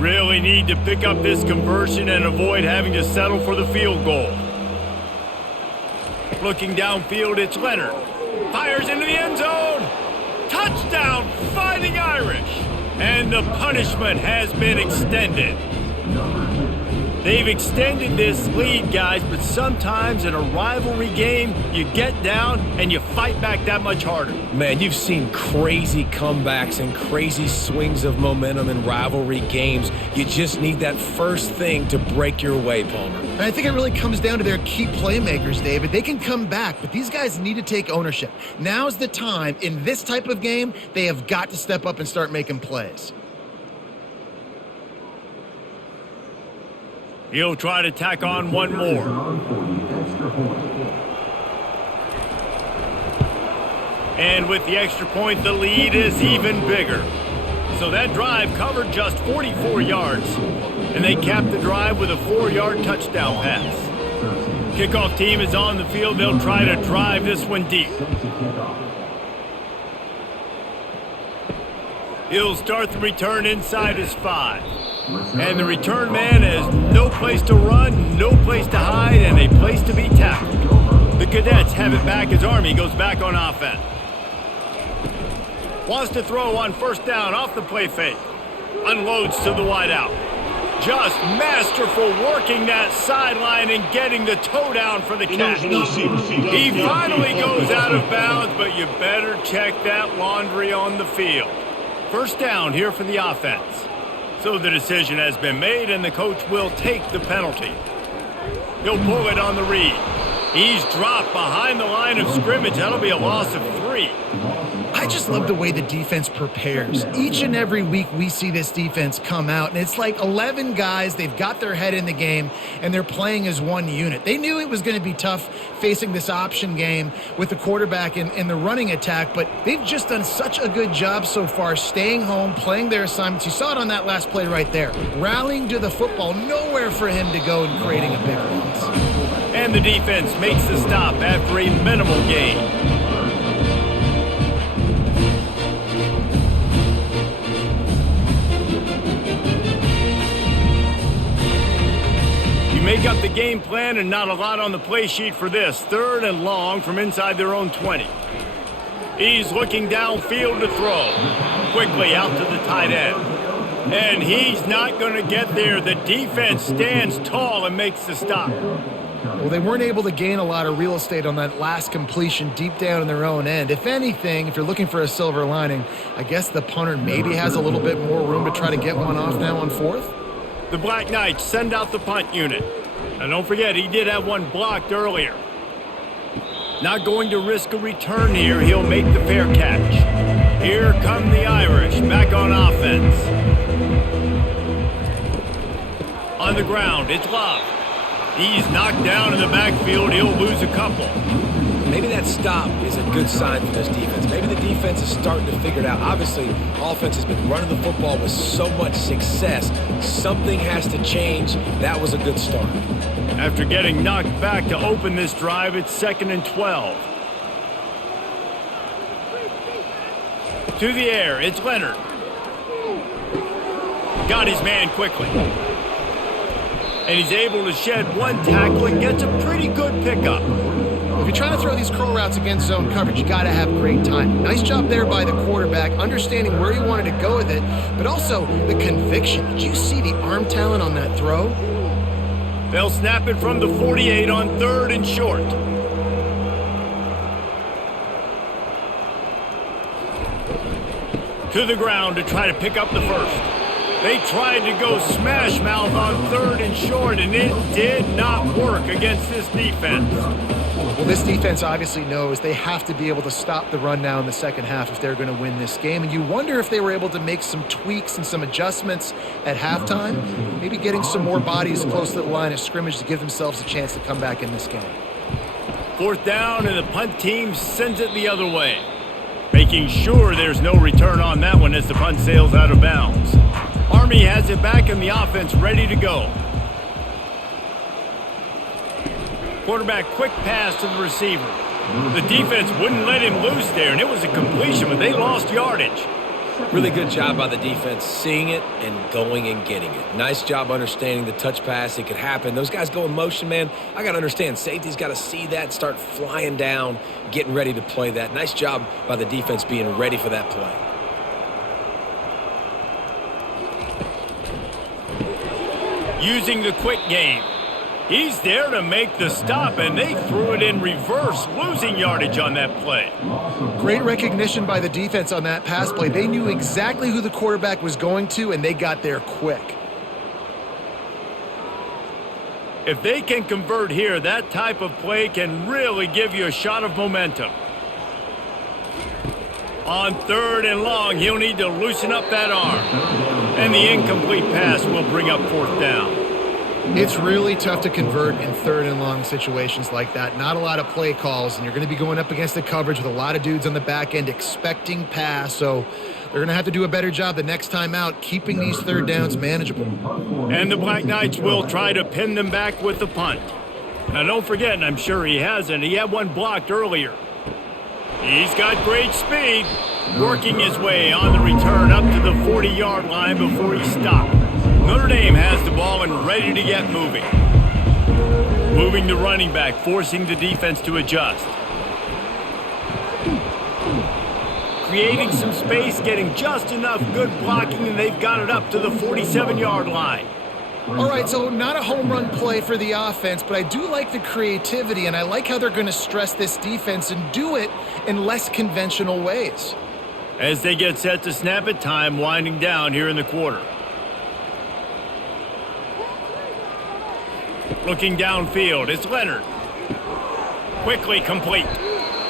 Really need to pick up this conversion and avoid having to settle for the field goal. Looking downfield, it's Leonard. Fires into the end zone. Touchdown, Fighting Irish. And the punishment has been extended. They've extended this lead, guys, but sometimes in a rivalry game, you get down and you fight back that much harder. Man, you've seen crazy comebacks and crazy swings of momentum in rivalry games. You just need that first thing to break your way, Palmer. And I think it really comes down to their key playmakers, David. They can come back, but these guys need to take ownership. Now's the time. In this type of game, they have got to step up and start making plays. He'll try to tack on one more. And with the extra point, the lead is even bigger. So that drive covered just 44 yards. And they capped the drive with a 4-yard touchdown pass. Kickoff team is on the field. They'll try to drive this one deep. He'll start the return inside his 5. And the return man has no place to run, no place to hide, and a place to be tackled. The Cadets have it back as Army goes back on offense. Wants to throw on 1st down off the play fake. Unloads to the wideout. Just masterful working that sideline and getting the toe down for the catch. He finally goes out of bounds, but you better check that laundry on the field. 1st down here for the offense. So the decision has been made, and the coach will take the penalty. He'll pull it on the read. He's dropped behind the line of scrimmage. That'll be a loss of 3. I just love the way the defense prepares. Each and every week we see this defense come out, and it's like 11 guys. They've got their head in the game, and they're playing as one unit. They knew it was going to be tough facing this option game with the quarterback in the running attack, but they've just done such a good job so far staying home, playing their assignments. You saw it on that last play right there. Rallying to the football, nowhere for him to go and creating a big loss. And the defense makes the stop after a minimal gain. Make up the game plan and not a lot on the play sheet for this. 3rd and long from inside their own 20. He's looking downfield to throw. Quickly out to the tight end. And he's not going to get there. The defense stands tall and makes the stop. Well, they weren't able to gain a lot of real estate on that last completion deep down in their own end. If anything, if you're looking for a silver lining, I guess the punter maybe has a little bit more room to try to get one off now on 4th. The Black Knights send out the punt unit. And don't forget, he did have one blocked earlier. Not going to risk a return here. He'll make the fair catch. Here come the Irish back on offense. On the ground, it's Love. He's knocked down in the backfield. He'll lose a couple. Maybe that stop is a good sign for this defense. Maybe the defense is starting to figure it out. Obviously, offense has been running the football with so much success. Something has to change. That was a good start. After getting knocked back to open this drive, it's 2nd and 12. To the air, it's Leonard. Got his man quickly. And he's able to shed one tackle and gets a pretty good pickup. If you're trying to throw these curl routes against zone coverage, you got to have great time. Nice job there by the quarterback, understanding where he wanted to go with it, but also the conviction. Did you see the arm talent on that throw? They'll snap it from the 48 on 3rd and short. To the ground to try to pick up the first. They tried to go smash mouth on 3rd and short, and it did not work against this defense. Well, this defense obviously knows they have to be able to stop the run now in the second half if they're going to win this game. And you wonder if they were able to make some tweaks and some adjustments at halftime, maybe getting some more bodies close to the line of scrimmage to give themselves a chance to come back in this game. 4th down, and the punt team sends it the other way, making sure there's no return on that one as the punt sails out of bounds. Army has it back and the offense ready to go. Quarterback quick pass to the receiver. The defense wouldn't let him loose there, and it was a completion, but they lost yardage. Really good job by the defense seeing it and going and getting it. Nice job understanding the touch pass. It could happen. Those guys go in motion, man. I got to understand. Safety's got to see that, start flying down, getting ready to play that. Nice job by the defense being ready for that play. Using the quick game. He's there to make the stop, and they threw it in reverse, losing yardage on that play. Great recognition by the defense on that pass play. They knew exactly who the quarterback was going to, and they got there quick. If they can convert here, that type of play can really give you a shot of momentum. On 3rd and long, he'll need to loosen up that arm. And the incomplete pass will bring up 4th down. It's really tough to convert in 3rd and long situations like that. Not a lot of play calls, and you're going to be going up against the coverage with a lot of dudes on the back end expecting pass. So they're going to have to do a better job the next time out, keeping these 3rd downs manageable. And the Black Knights will try to pin them back with the punt. Now don't forget, and I'm sure he hasn't, he had one blocked earlier. He's got great speed, working his way on the return up to the 40-yard line before he stopped. Notre Dame has the ball and ready to get moving. Moving the running back, forcing the defense to adjust. Creating some space, getting just enough good blocking, and they've got it up to the 47-yard line. All right, so not a home run play for the offense, but I do like the creativity, and I like how they're going to stress this defense and do it in less conventional ways. As they get set to snap it, time winding down here in the quarter. Looking downfield, it's Leonard. Quickly complete.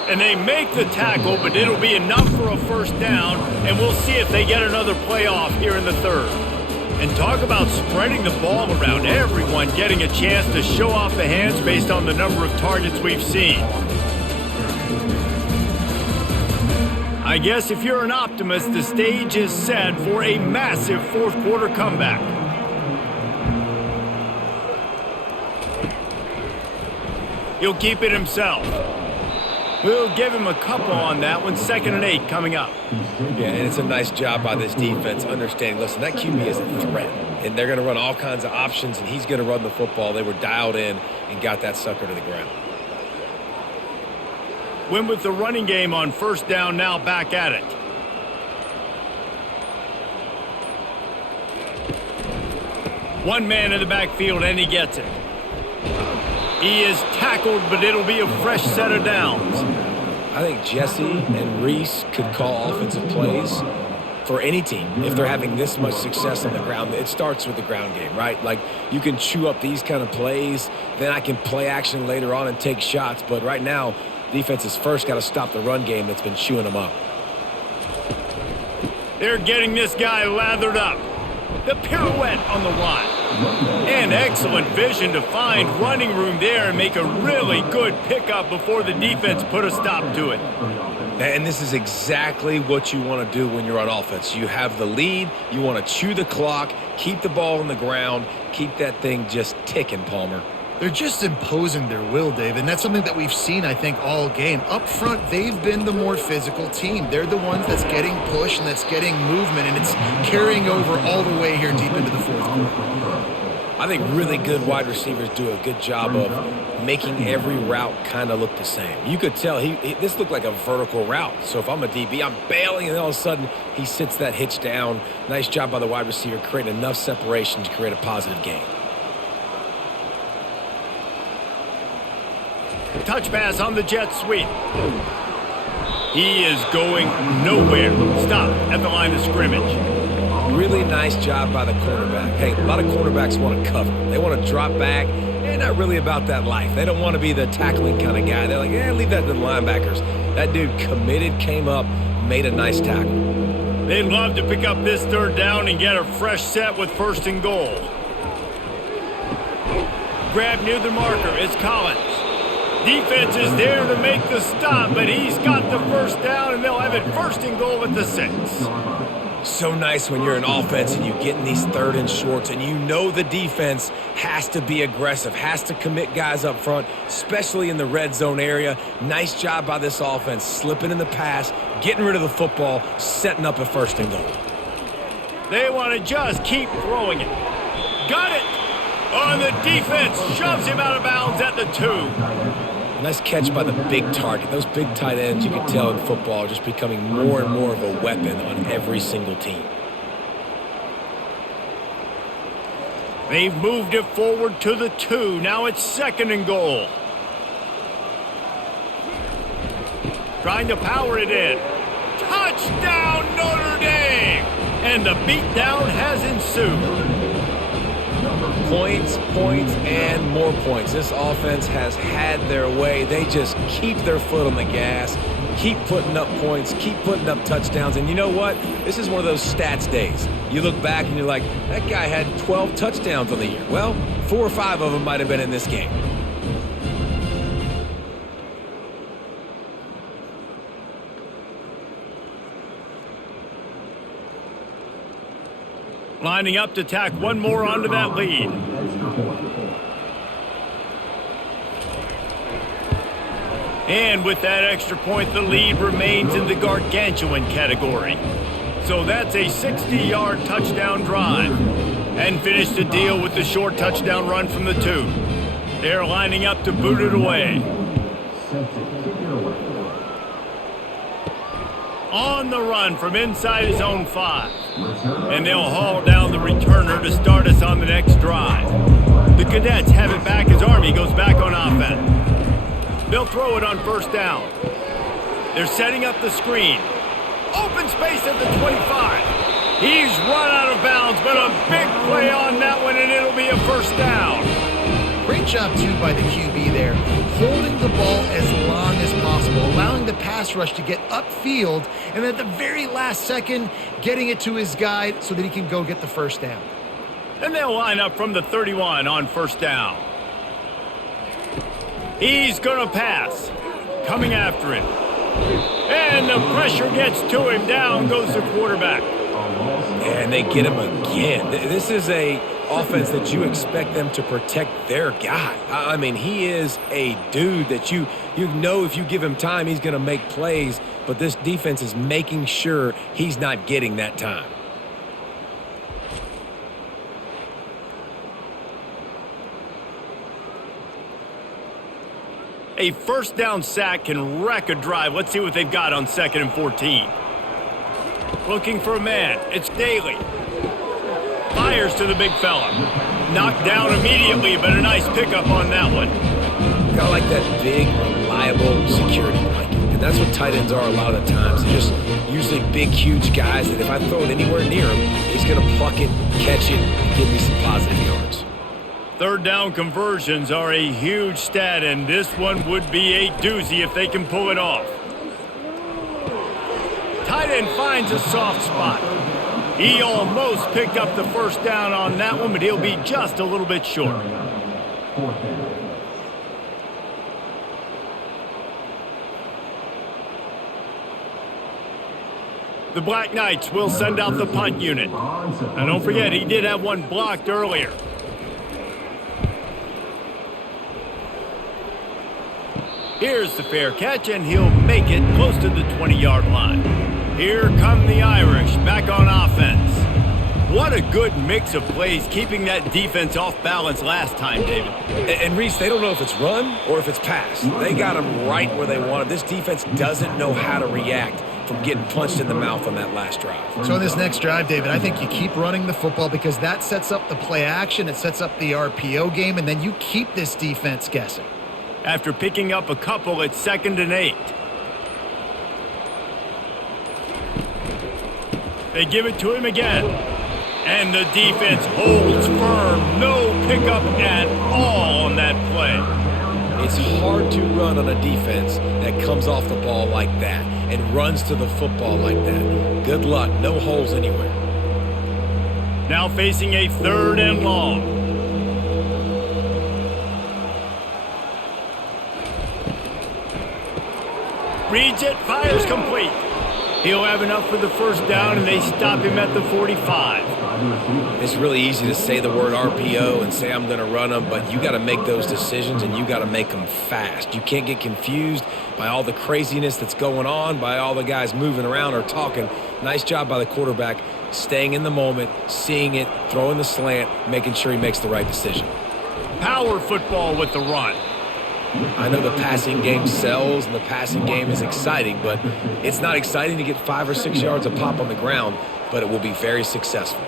And they make the tackle, but it'll be enough for a 1st down, and we'll see if they get another play off here in the 3rd. And talk about spreading the ball around, everyone getting a chance to show off the hands based on the number of targets we've seen. I guess if you're an optimist, the stage is set for a massive 4th quarter comeback. He'll keep it himself. We'll give him a couple on that one. 2nd and 8 coming up. Yeah, and it's a nice job by this defense understanding, listen, that QB is a threat, and they're going to run all kinds of options, and he's going to run the football. They were dialed in and got that sucker to the ground. Went with the running game on 1st down, now back at it. One man in the backfield, and he gets it. He is tackled, but it'll be a fresh set of downs. I think Jesse and Reese could call offensive plays for any team if they're having this much success on the ground. It starts with the ground game, right? Like, you can chew up these kind of plays, then I can play action later on and take shots. But right now, defense has first got to stop the run game that's been chewing them up. They're getting this guy lathered up. The pirouette on the line. And excellent vision to find running room there and make a really good pickup before the defense put a stop to it. And this is exactly what you want to do when you're on offense. You have the lead, you want to chew the clock, keep the ball on the ground, keep that thing just ticking, Palmer. They're just imposing their will, Dave, and that's something that we've seen, I think, all game. Up front, they've been the more physical team. They're the ones that's getting push and that's getting movement, and it's carrying over all the way here deep into the fourth quarter. I think really good wide receivers do a good job of making every route kind of look the same. You could tell this looked like a vertical route. So if I'm a DB, I'm bailing, and all of a sudden he sits that hitch down. Nice job by the wide receiver, creating enough separation to create a positive gain. Touch pass on the jet sweep. He is going nowhere. Stop at the line of scrimmage. Really nice job by the cornerback. Hey, a lot of cornerbacks want to cover. They want to drop back. They're not really about that life. They don't want to be the tackling kind of guy. They're like, leave that to the linebackers. That dude committed, came up, made a nice tackle. They'd love to pick up this third down and get a fresh set with 1st and goal. Grab near the marker. It's Collins. Defense is there to make the stop, but he's got the 1st down, and they'll have it 1st and goal at the 6. So nice when you're an offense and you get in these 3rd and shorts, and you know the defense has to be aggressive, has to commit guys up front, especially in the red zone area. Nice job by this offense, slipping in the pass, getting rid of the football, setting up a 1st and goal. They want to just keep throwing it. Got it! On the defense, shoves him out of bounds at the 2. Nice catch by the big target. Those big tight ends, you can tell in football, are just becoming more and more of a weapon on every single team. They've moved it forward to the 2. Now it's 2nd and goal. Trying to power it in. Touchdown, Notre Dame! And the beatdown has ensued. Points, and more points. This offense has had their way. They just keep their foot on the gas, keep putting up points, keep putting up touchdowns. And you know what? This is one of those stats days. You look back and you're like, that guy had 12 touchdowns on the year. Well, 4 or 5 of them might have been in this game. Lining up to tack one more onto that lead. And with that extra point, the lead remains in the gargantuan category. So that's a 60-yard touchdown drive. And finish the deal with the short touchdown run from the 2. They're lining up to boot it away. On the run from inside his own 5. And they'll haul down the returner to start us on the next drive. The Cadets have it back as Army goes back on offense. They'll throw it on 1st down. They're setting up the screen. Open space at the 25. He's run out of bounds, but a big play on that one, and it'll be a 1st down. Great job, too, by the QB there, holding the ball as long as possible, allowing the pass rush to get upfield, and at the very last second, getting it to his guy so that he can go get the 1st down. And they'll line up from the 31 on 1st down. He's going to pass. Coming after him. And the pressure gets to him. Down goes the quarterback. And they get him again. This is a offense that you expect them to protect their guy. I mean, he is a dude that you know if you give him time, he's going to make plays, but this defense is making sure he's not getting that time. A 1st down sack can wreck a drive. Let's see what they've got on 2nd and 14. Looking for a man. It's Daly. Fires to the big fella. Knocked down immediately, but a nice pickup on that one. Kind of like that big, reliable security blanket. And that's what tight ends are a lot of the times. They're just usually big, huge guys that if I throw it anywhere near him, he's going to pluck it, catch it, and give me some positive yards. 3rd down conversions are a huge stat, and this one would be a doozy if they can pull it off. Tight end finds a soft spot. He almost picked up the 1st down on that one, but he'll be just a little bit short. The Black Knights will send out the punt unit. Now don't forget, he did have one blocked earlier. Here's the fair catch, and he'll make it close to the 20-yard line. Here come the Irish back on offense. What a good mix of plays, keeping that defense off balance last time, David. And Reese, they don't know if it's run or if it's pass. They got them right where they want it. This defense doesn't know how to react from getting punched in the mouth on that last drive. So in this next drive, David, I think you keep running the football because that sets up the play action, it sets up the RPO game, and then you keep this defense guessing. After picking up a couple, it's 2nd and 8. They give it to him again. And the defense holds firm. No pickup at all on that play. It's hard to run on a defense that comes off the ball like that and runs to the football like that. Good luck. No holes anywhere. Now facing a 3rd and long. Reads it, fires complete. He'll have enough for the first down, and they stop him at the 45. It's really easy to say the word RPO and say I'm going to run them, but you got to make those decisions, and you got to make them fast. You can't get confused by all the craziness that's going on, by all the guys moving around or talking. Nice job by the quarterback, staying in the moment, seeing it, throwing the slant, making sure he makes the right decision. Power football with the run. I know the passing game sells and the passing game is exciting, but it's not exciting to get 5 or 6 yards of pop on the ground, but it will be very successful.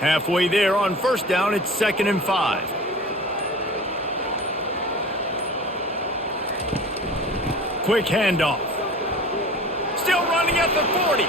Halfway there on first down, it's 2nd and 5. Quick handoff. Still running at the 40.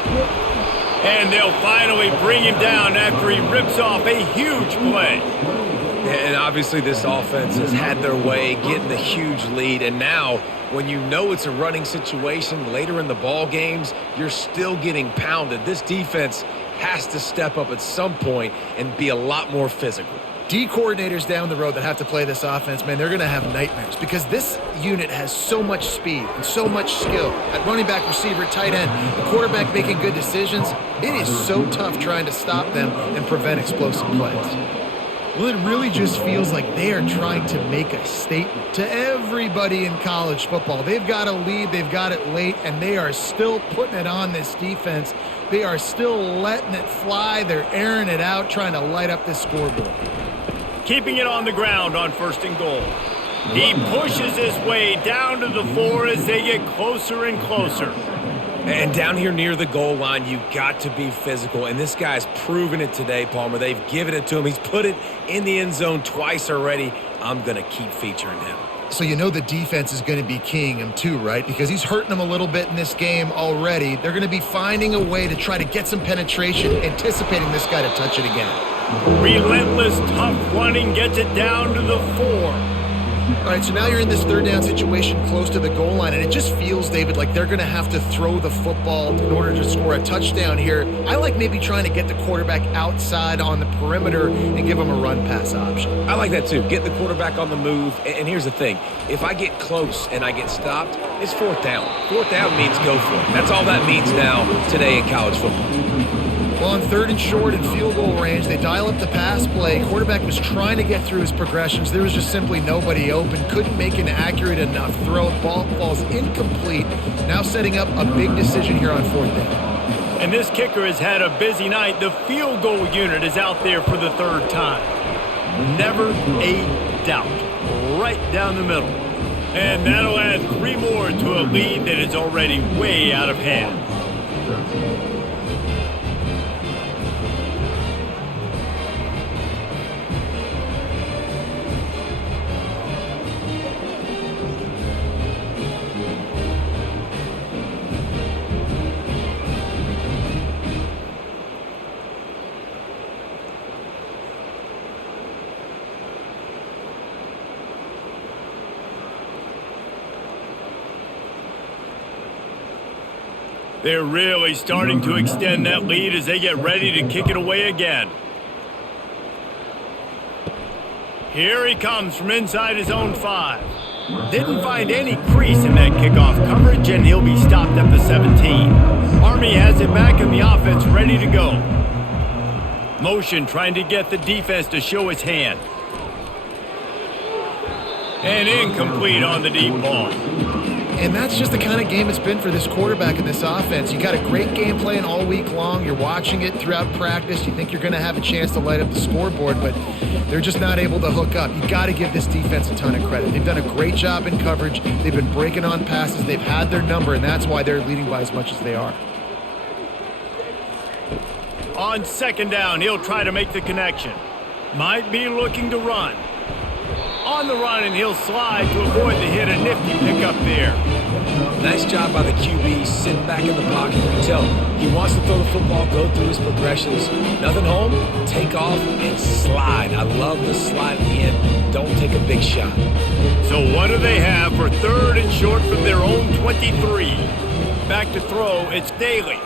And they'll finally bring him down after he rips off a huge play. And obviously this offense has had their way, getting the huge lead. And now, when you know it's a running situation later in the ball games, you're still getting pounded. This defense has to step up at some point and be a lot more physical. D coordinators down the road that have to play this offense, man, they're going to have nightmares because this unit has so much speed and so much skill at running back, receiver, tight end, the quarterback making good decisions. It is so tough trying to stop them and prevent explosive plays. Well, it really just feels like they are trying to make a statement to everybody in college football. They've got a lead, they've got it late, and they are still putting it on this defense. They are still letting it fly. They're airing it out, trying to light up this scoreboard. Keeping it on the ground on 1st and goal. He pushes his way down to the 4 as they get closer and closer. And down here near the goal line, you got to be physical. And this guy's proven it today, Palmer. They've given it to him. He's put it in the end zone twice already. I'm going to keep featuring him. So you know the defense is going to be keying him too, right? Because he's hurting them a little bit in this game already. They're going to be finding a way to try to get some penetration, anticipating this guy to touch it again. Relentless, tough running gets it down to the 4. All right, so now you're in this 3rd down situation close to the goal line, and it just feels, David, like they're going to have to throw the football in order to score a touchdown here. I like maybe trying to get the quarterback outside on the perimeter and give him a run-pass option. I like that too. Get the quarterback on the move. And here's the thing. If I get close and I get stopped, it's 4th down. 4th down means go for it. That's all that means now today in college football. Well, on 3rd and short and field goal range, they dial up the pass play. Quarterback was trying to get through his progressions. There was just simply nobody open. Couldn't make an accurate enough throw. Ball falls incomplete. Now setting up a big decision here on 4th down. And this kicker has had a busy night. The field goal unit is out there for the 3rd time. Never a doubt. Right down the middle. And that'll add 3 more to a lead that is already way out of hand. They're really starting to extend that lead as they get ready to kick it away again. Here he comes from inside his own 5. Didn't find any crease in that kickoff coverage, and he'll be stopped at the 17. Army has it back in the offense ready to go. Motion trying to get the defense to show its hand. And incomplete on the deep ball. And that's just the kind of game it's been for this quarterback in this offense. You got a great game plan all week long. You're watching it throughout practice. You think you're going to have a chance to light up the scoreboard, but they're just not able to hook up. You got to give this defense a ton of credit. They've done a great job in coverage. They've been breaking on passes. They've had their number, and that's why they're leading by as much as they are. On second down, he'll try to make the connection. Might be looking to run. On the run, and he'll slide to avoid the hit. A nifty pickup there. Nice job by the QB, sitting back in the pocket. You can tell he wants to throw the football, go through his progressions. Nothing home, take off, and slide. I love the slide at the end. Don't take a big shot. So what do they have for third and short from their own 23? Back to throw, it's Daly.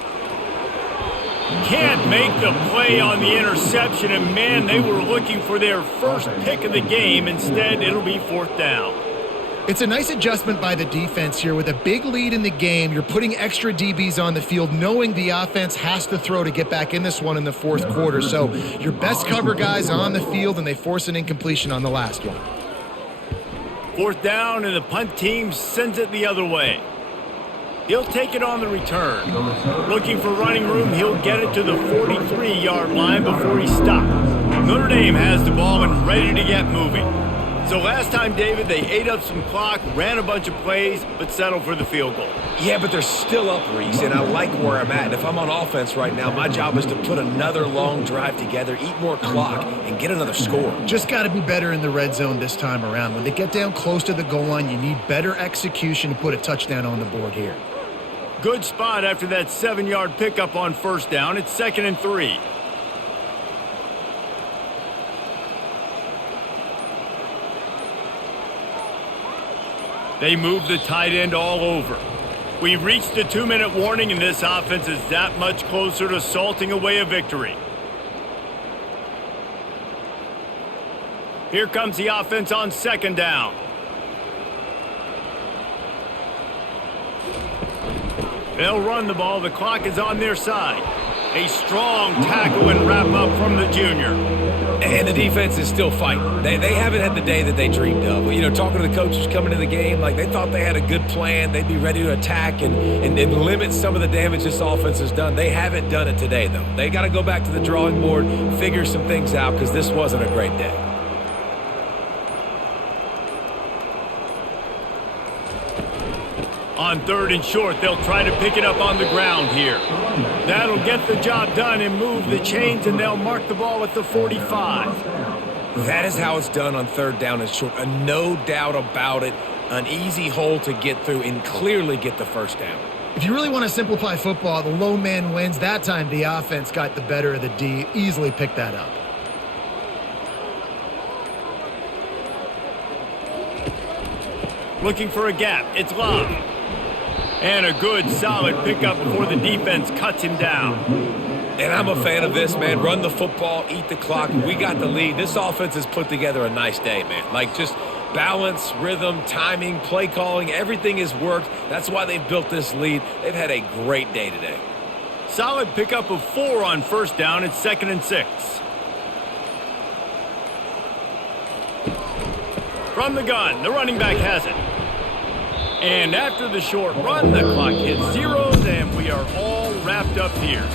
Can't make the play on the interception, and man, they were looking for their first pick of the game. Instead, it'll be fourth down. It's a nice adjustment by the defense here. With a big lead in the game, you're putting extra DBs on the field, knowing the offense has to throw to get back in this one in the fourth quarter. So your best cover guys on the field, and they force an incompletion on the last one. Fourth down, and the punt team sends it the other way. He'll take it on the return. Looking for running room, he'll get it to the 43-yard line before he stops. Notre Dame has the ball and ready to get moving. So last time, David, they ate up some clock, ran a bunch of plays, but settled for the field goal. Yeah, but they're still up, Reese, and I like where I'm at. And if I'm on offense right now, my job is to put another long drive together, eat more clock, and get another score. Just got to be better in the red zone this time around. When they get down close to the goal line, you need better execution to put a touchdown on the board here. Good spot after that 7-yard pickup on first down. It's 2nd and 3. They move the tight end all over. We've reached the 2-minute warning, and this offense is that much closer to salting away a victory. Here comes the offense on second down. They'll run the ball. The clock is on their side. A strong tackle and wrap up from the junior. And the defense is still fighting. They haven't had the day that they dreamed of. You know, talking to the coaches coming into the game, like they thought they had a good plan. They'd be ready to attack and limit some of the damage this offense has done. They haven't done it today, though. They got to go back to the drawing board, figure some things out, because this wasn't a great day. On third and short, they'll try to pick it up on the ground here. That'll get the job done and move the chains, and they'll mark the ball at the 45. That is how it's done on third down and short. No doubt about it. An easy hole to get through and clearly get the first down. If you really want to simplify football, the low man wins. That time the offense got the better of the D. Easily picked that up. Looking for a gap. It's Love. And a good, solid pickup before the defense cuts him down. And I'm a fan of this, man. Run the football, eat the clock. We got the lead. This offense has put together a nice day, man. Like, just balance, rhythm, timing, play calling, everything has worked. That's why they've built this lead. They've had a great day today. Solid pickup of 4 on first down. It's 2nd and 6. From the gun, the running back has it. And after the short run, the clock hits zeros, and we are all wrapped up here.